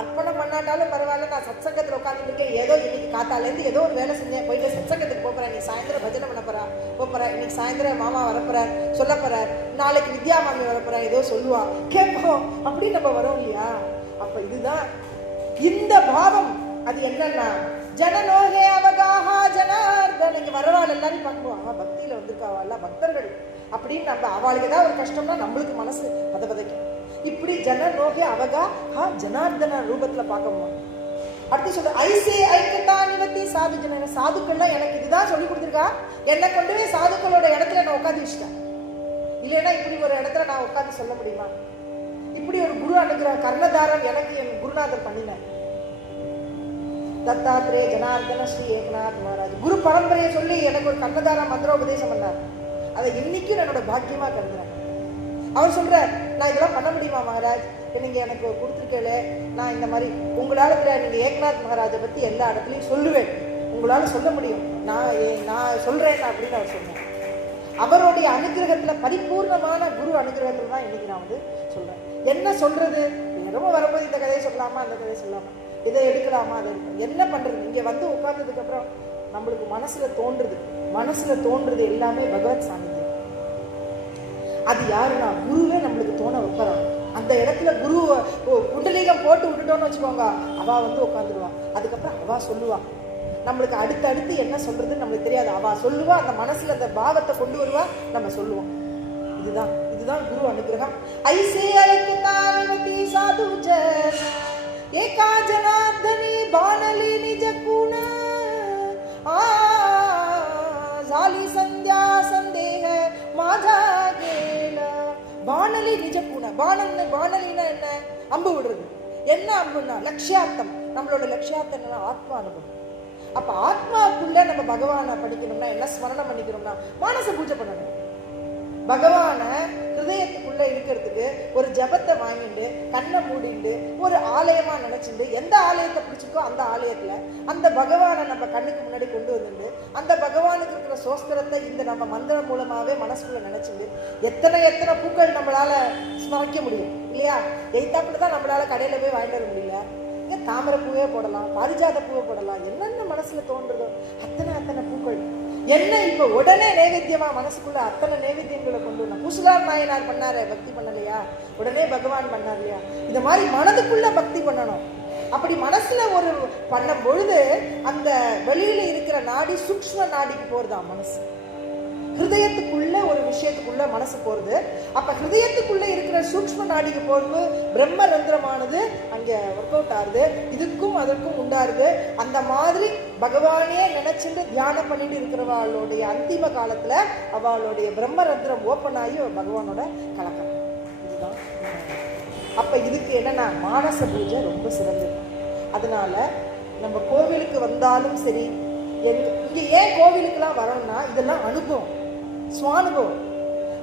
அர்ப்பணம் பண்ணாட்டாலும் பரவாயில்ல, நான் சத்சங்கத்தில் உட்காந்துட்டு இருக்கேன், ஏதோ இன்னைக்கு காத்தாலேருந்து ஏதோ ஒரு வேலை செஞ்சேன், போயிட்டு சத்சங்கத்துக்கு போறேன், நீ சாயந்தரம் பஜனை பண்ண போறேன், இன்னைக்கு சாயந்தரம் மாமா வரப்போறார், சொல்ல போறார், நாளைக்கு வித்யா மாமி வரப்போறா, ஏதோ சொல்லுவா, கேட்போம், அப்படி நம்ம வரோம் இல்லையா? அப்ப இதுதான் இந்த பாவம். அது என்னன்னா ஜனனோகே அவகாஹா ஜனார்தன. நீங்க வரவாள் எல்லாரும் பார்க்குவாங்க, பக்தியில வந்திருக்காவா பக்தர்கள் அப்படின்னு நம்ம அவளுக்கு ஏதாவது ஒரு கஷ்டம்னா நம்மளுக்கு மனசு பதபதைக்கும். இப்படி ஜனனோகே அவகாஹா ஜனார்தன ரூபத்துல பார்க்கணும். அப்படி சொல்ற ஐசே ஐக்கதா நிவத்தி சாது ஜன. சாதுக்கள்லாம் எனக்கு இதுதான் சொல்லி கொடுத்துருக்கா, என்னை கொண்டு போய் சாதுக்களோட இடத்துல நான் உட்காந்து வச்சுட்டேன். இல்லைன்னா இப்படி ஒரு இடத்துல நான் உட்காந்து சொல்ல முடியுமா? இப்படி ஒரு குரு அனுகிரகம் கர்ணதாரம் எனக்கு என் குருநாதர் பண்ணினார். தத்தாத்ரே ஜனார்தன ஸ்ரீ ஏக்நாத் மகாராஜ் குரு பரம்பரையை சொல்லி எனக்கு ஒரு கர்ணதார மந்திரோபதேசம் பண்ணார். அதை இன்னைக்கும் என்னோட பாக்கியமா கருதுறேன். அவர் சொல்ற, நான் இதெல்லாம் பண்ண முடியுமா மகாராஜ், நீங்க எனக்கு கொடுத்துருக்கல, நான் இந்த மாதிரி உங்களால நீங்க ஏக்நாத் மகாராஜை பத்தி எல்லா இடத்துலயும் சொல்லுவேன், உங்களால சொல்ல முடியும், நான் சொல்றேன் அப்படின்னு அவர் சொன்னார். அவருடைய அனுகிரகத்துல பரிபூர்ணமான குரு அனுகிரகத்துல தான் இன்னைக்கு நான் வந்து சொல்றேன். என்ன சொல்றது, ரொம்ப வரும்போது இந்த கதையை சொல்லலாமா அந்த கதையை சொல்லலாமா, இதை எடுக்கலாமா அதை எடுக்கலாம், என்ன பண்றது? இங்க வந்து உட்கார்ந்ததுக்கு அப்புறம் நம்மளுக்கு மனசுல தோன்றது எல்லாமே பகவத் சாநித்தியம். அது யாருன்னா குருவே நம்மளுக்கு தோண வைப்பறான். அந்த இடத்துல குரு குண்டலீகம் போட்டு விட்டுட்டோம்னு வச்சுக்கோங்க, அவ வந்து உட்காந்துருவா. அதுக்கப்புறம் அவ சொல்லுவா, நம்மளுக்கு அடுத்து என்ன சொல்றதுன்னு நம்மளுக்கு தெரியாது. அவ சொல்லுவா, அந்த மனசுல அந்த பாவத்தை கொண்டு வருவா, நம்ம சொல்லுவோம். இதுதான் குரு அனுகிரகம். ஐசே ஐக்கியதானவதி சாது ஜன ஏகா ஜனார்தனி பானலி நிஜ குண ஜாலி சந்தியா சந்தேக மாஜா கேல. பானலி நிஜ குண. பானலினா என்ன? அம்பு விடுறது. என்ன அம்புன்னா லட்சியார்த்தம். நம்மளோட லட்சியார்த்தம் என்னன்னா ஆத்மா அனுபவம். அப்ப ஆத்மாக்குள்ள நம்ம பகவானை படிக்கணும்னா என்ன ஸ்மரணம் பண்ணிக்கணும்னா மானச பூஜை பண்ணணும். பகவான ஹிருதயத்துக்குள்ள இருக்கிறதுக்கு ஒரு ஜபத்தை வாங்கிட்டு கண்ணை மூடிட்டு ஒரு ஆலயமா நினைச்சிட்டு எந்த ஆலயத்தை பிடிச்சிருக்கோ அந்த ஆலயத்துல அந்த பகவானை நம்ம கண்ணுக்கு முன்னாடி கொண்டு வந்துட்டு அந்த பகவானுக்கு இருக்கிற சோஸ்திரத்தை இந்த நம்ம மந்திரம் மூலமாவே மனசுக்குள்ள நினைச்சிட்டு எத்தனை பூக்கள் நம்மளால ஸ்மரிக்க முடியும் இல்லையா? எய்தாப்புல நம்மளால கடையில போய் வாங்கிட்டு வர முடியல. தாமரை பூவே போடலாம், பாரிஜாத பூவை போடலாம், என்னென்ன மனசுல தோன்றதோ அத்தனை பூக்கள். என்ன இப்ப உடனே நைவேத்தியமா மனசுக்குள்ள அத்தனை நைவேத்தியங்களை கொண்டு வரணும். பூசுகார் நாயனார் பண்ணாரு, பக்தி பண்ணலையா? உடனே பகவான் பண்ணார் இல்லையா? இந்த மாதிரி மனதுக்குள்ள பக்தி பண்ணணும். அப்படி மனசுல ஒரு பண்ணும் பொழுது அந்த வெளியில இருக்கிற நாடி சூக்ஷ்ம நாடிக்கு போறதா மனசு. ஹிருதயத்துக்குள்ள ஒரு விஷயத்துக்குள்ள மனசு போறது. அப்ப ஹிருதயத்துக்குள்ள இருக்கிற சூக்ஷ்ம நாடிக்கு போறது பிரம்ம ரந்திரமானது அங்க ஒர்க் அவுட் ஆகுது. இதுக்கும் அதற்கும் உண்டாருது. அந்த மாதிரி பகவானே நினைச்சிட்டு தியானம் பண்ணிட்டு இருக்கிறவளுடைய அந்திம காலத்துல அவளுடைய பிரம்ம ரந்திரம் ஓப்பன் ஆகி பகவானோட கலக்கம். இதுதான். அப்ப இதுக்கு என்னன்னா மானச பூஜை ரொம்ப சிறந்தது. அதனால நம்ம கோவிலுக்கு வந்தாலும் சரி, இங்க ஏன் கோவிலுக்குலாம் வரணும்னா இதெல்லாம் அனுபவம், சுவானுபவம்.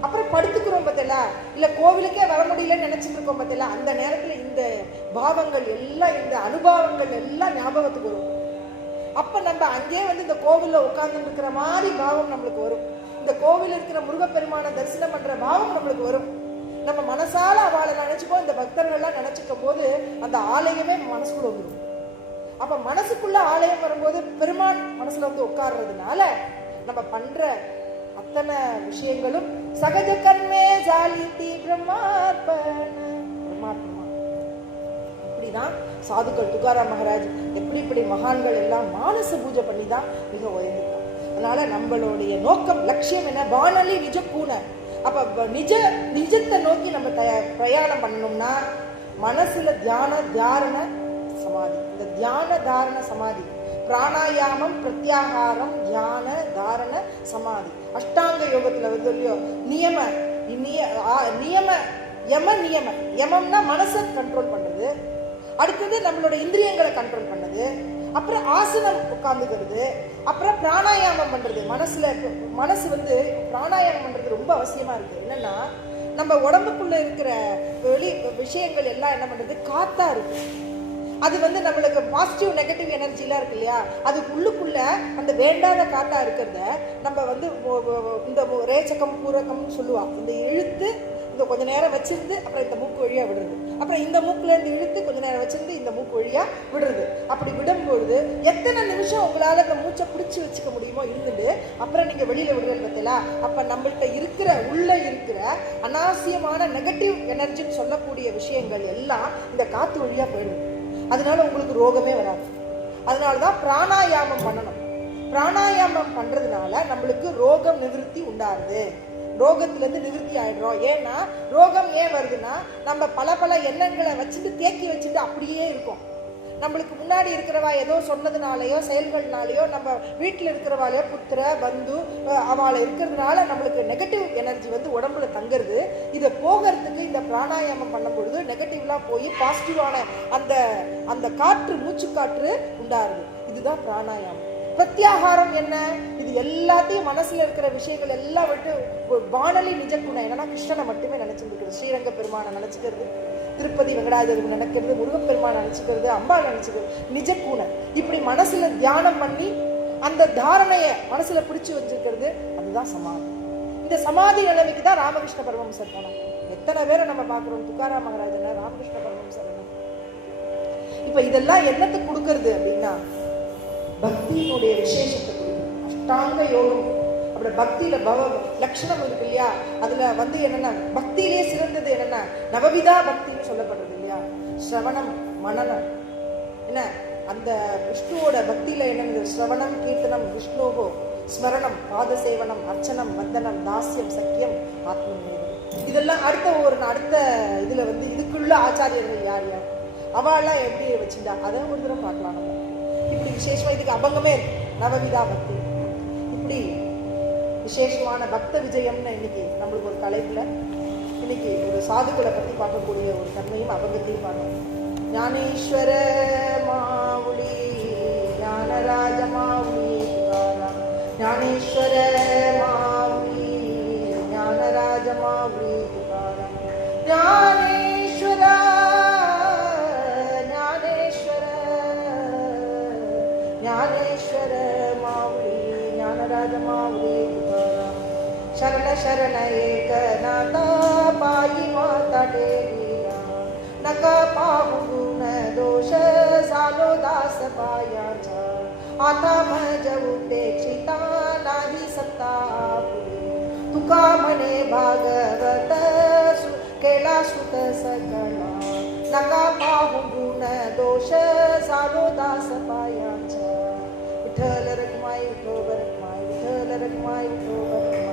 அப்புறம் படுத்துக்கிறோம் பார்த்தல, இல்ல கோவிலுக்கே வர முடியலன்னு நினைச்சிட்டு இருக்கோம் பார்த்தல, அந்த நேரத்துல இந்த பாவங்கள் எல்லாம் இந்த அனுபவங்கள் எல்லாம் ஞாபகத்துக்கு வரும். அப்ப நம்ம அங்கே வந்து இந்த கோவில்ல உட்கார்ந்து இருக்கிற மாதிரி பாவம் நம்மளுக்கு வரும். இந்த கோவில் இருக்கிற முருகப்பெருமான தரிசனம் பண்ற பாவம் நம்மளுக்கு வரும். நம்ம மனசால அவளை நினைச்சுப்போம். இந்த பக்தர்கள்லாம் நினைச்சுக்கும் போது அந்த ஆலயமே மனசுக்குள்ள வந்துடும். அப்ப மனசுக்குள்ள ஆலயம் வரும்போது பெருமான் மனசுல வந்து உட்கார்றதுனால நம்ம பண்ற அத்தனை விஷயங்களும் சகஜ கர்மே ஜாலிதி பிரம்மார்ப்பண. இப்படிதான் சாதுக்கள், துகாராம் மகாராஜ், எப்படி மகான்கள் எல்லாம் மானச பூஜை பண்ணி தான் மிக உயர்ந்திருக்காங்க. அதனால நம்மளுடைய நோக்கம், லட்சியம் என்ன? வானலி நிஜ கூன. அப்ப நிஜத்தை நோக்கி நம்ம பிரயாணம் பண்ணணும்னா மனசுல தியான தாரண சமாதி. இந்த தியான தாரண சமாதி, பிராணாயாமம், பிரத்யாகாரம், தியான தாரண சமாதி, அஷ்டாங்க யோகத்துல வந்து இல்லையோ நியம யமம்னா மனசை கண்ட்ரோல் பண்றது, அடுத்தது நம்மளோட இந்திரியங்களை கண்ட்ரோல் பண்ணது, அப்புறம் ஆசனம் உட்கார்ந்துக்கிறது, அப்புறம் பிராணாயாமம் பண்றது. மனசு வந்து பிராணாயாமம் பண்றது ரொம்ப அவசியமா இருக்கு. என்னன்னா நம்ம உடம்புக்குள்ள இருக்கிற வெளி விஷயங்கள் எல்லாம் என்ன பண்றது, காத்தா இருக்கு. அது வந்து நம்மளுக்கு பாசிட்டிவ் நெகட்டிவ் எனர்ஜிலாம் இருக்கு இல்லையா, அது உள்ளுக்குள்ள அந்த வேண்டாத காத்தா இருக்கிறத நம்ம வந்து இந்த ரேச்சகம் பூரகம்னு சொல்லுவா. இந்த இழுத்து இந்த கொஞ்ச நேரம் வச்சிருந்து அப்புறம் இந்த மூக்கு வழியா விடுறது, அப்புறம் இந்த மூக்குல இருந்து இழுத்து கொஞ்ச நேரம் வச்சிருந்து இந்த மூக்கு வழியா விடுறது. அப்படி விடும்பொழுது எத்தனை நிமிஷம் உங்களால இந்த மூச்சை பிடிச்சி வச்சுக்க முடியுமோ இருந்துட்டு அப்புறம் நீங்க வெளியில விடுறது பார்த்தீங்களா. அப்ப நம்மள்கிட்ட இருக்கிற உள்ள இருக்கிற அனாவசியமான நெகட்டிவ் எனர்ஜின்னு சொல்லக்கூடிய விஷயங்கள் எல்லாம் இந்த காத்து வழியா போயிடும். அதனால உங்களுக்கு ரோகமே வராது. அதனாலதான் பிராணாயாமம் பண்ணணும். பிராணாயாமம் பண்றதுனால நம்மளுக்கு ரோகம் நிவர்த்தி உண்டாருது, ரோகத்திலிருந்து நிவர்த்தி ஆயிடுறோம். ஏன்னா ரோகம் ஏன் வருதுன்னா நம்ம பல எண்ணங்களை வச்சுட்டு தேக்கி வச்சுட்டு அப்படியே இருக்கும். நம்மளுக்கு முன்னாடி இருக்கிறவா ஏதோ சொன்னதுனாலயோ செயல்கள்னாலயோ நம்ம வீட்டில் இருக்கிறவாலையோ புத்திர பந்து அவளை இருக்கிறதுனால நம்மளுக்கு நெகட்டிவ் எனர்ஜி வந்து உடம்புல தங்குறது. இதை போகிறதுக்கு இந்த பிராணாயாமம் பண்ணும் பொழுது நெகட்டிவ்லாம் போய் பாசிட்டிவான அந்த காற்று, மூச்சு காற்று உண்டாருது. இதுதான் பிராணாயாமம். பிரத்யாகாரம் என்ன? இது எல்லாத்தையும் மனசுல இருக்கிற விஷயங்கள் எல்லாம் விட்டு வானலி நிஜ குணம். என்னன்னா கிருஷ்ணனை மட்டுமே நினைச்சிருக்கிறது, ஸ்ரீரங்க பெருமானை நினைச்சுக்கிறது, திருப்பதி வெங்கடாஜலபதி நினைக்கிறது, முருகப்பெருமான் நினைச்சுக்கிறது, அம்பா நினைச்சுக்கிறது, நிஜ கூண. இப்படி மனசுல தியானம் பண்ணி அந்த தாரணைய மனசுல பிடிச்சு வச்சிருக்கிறது, அதுதான் சமாதி. இந்த சமாதி நிலைமைக்கு தான் ராமகிருஷ்ண பரமஹம்சர் போனாங்க. எத்தனை பேரை நம்ம பாக்குறோம், துகாராம் மகாராஜன, ராமகிருஷ்ண பரமஹம்சர். இப்ப இதெல்லாம் என்னத்துக்கு கொடுக்கறது அப்படின்னா பக்தியினுடைய விசேஷத்தை கொடுக்கணும். அஷ்டாங்க யோகம் அப்படி பக்தியில லட்சணம் இருக்கு இல்லையா, அதுல வந்து என்னன்னா பக்தியிலேயே சிறந்தது என்னன்னா நவவிதா பக்தின்னு சொல்லப்படுறது இல்லையா. ஸ்ரவணம், மனனம், என்ன அந்த விஷ்ணுவோட பக்தியில என்ன, ஸ்ரவணம், கீர்த்தனம், விஷ்ணுவோ ஸ்மரணம், பாத சேவனம், அர்ச்சனம், வந்தனம், தாஸ்யம், சக்கியம், ஆத்மநிவேதனம். இதெல்லாம் அடுத்த இதுல வந்து இதுக்குள்ள ஆச்சாரியர்கள் யார் யார் அவெல்லாம் எப்படி வச்சிருந்தா அதை ஒரு தடவை பார்க்கலாம். நம்ம இப்படி விசேஷமா இதுக்கு அபங்கமே இருக்கு, நவவிதா பக்தி. இப்படி விசேஷமான பக்த விஜயம்னு இன்னைக்கு நம்மளுக்கு ஒரு தலைப்புல இன்னைக்கு ஒரு சாதுக்களை பத்தி பார்க்கக்கூடிய ஒரு தன்மையும் அபங்கத்தையும் பார்க்கணும். ஞானேஸ்வர மாவுளி, ஞானராஜ மாவுளி துகாராம், ஞானேஸ்வர மாவுளி, ஞானராஜ மாவுளி துகாராம், ஞானேஸ்வர ஞானேஸ்வர மாவுளி, ஞானராஜ மாவுளி துகாராம். शरण शरण एक नाता पाई माता टेरिया, नका पाहु गुण दोष सालो दास पायाचा, आता मज उपेक्षिता नाही सत्ता पुरी, तुका म्हणे भागवत केला श्रुत सकला, नका पाहु गुण दोष सालो दास पायाचा. विठ्ठल रखमाई विठोबा रखमाई, विठ्ठल रखमाई विठोबा.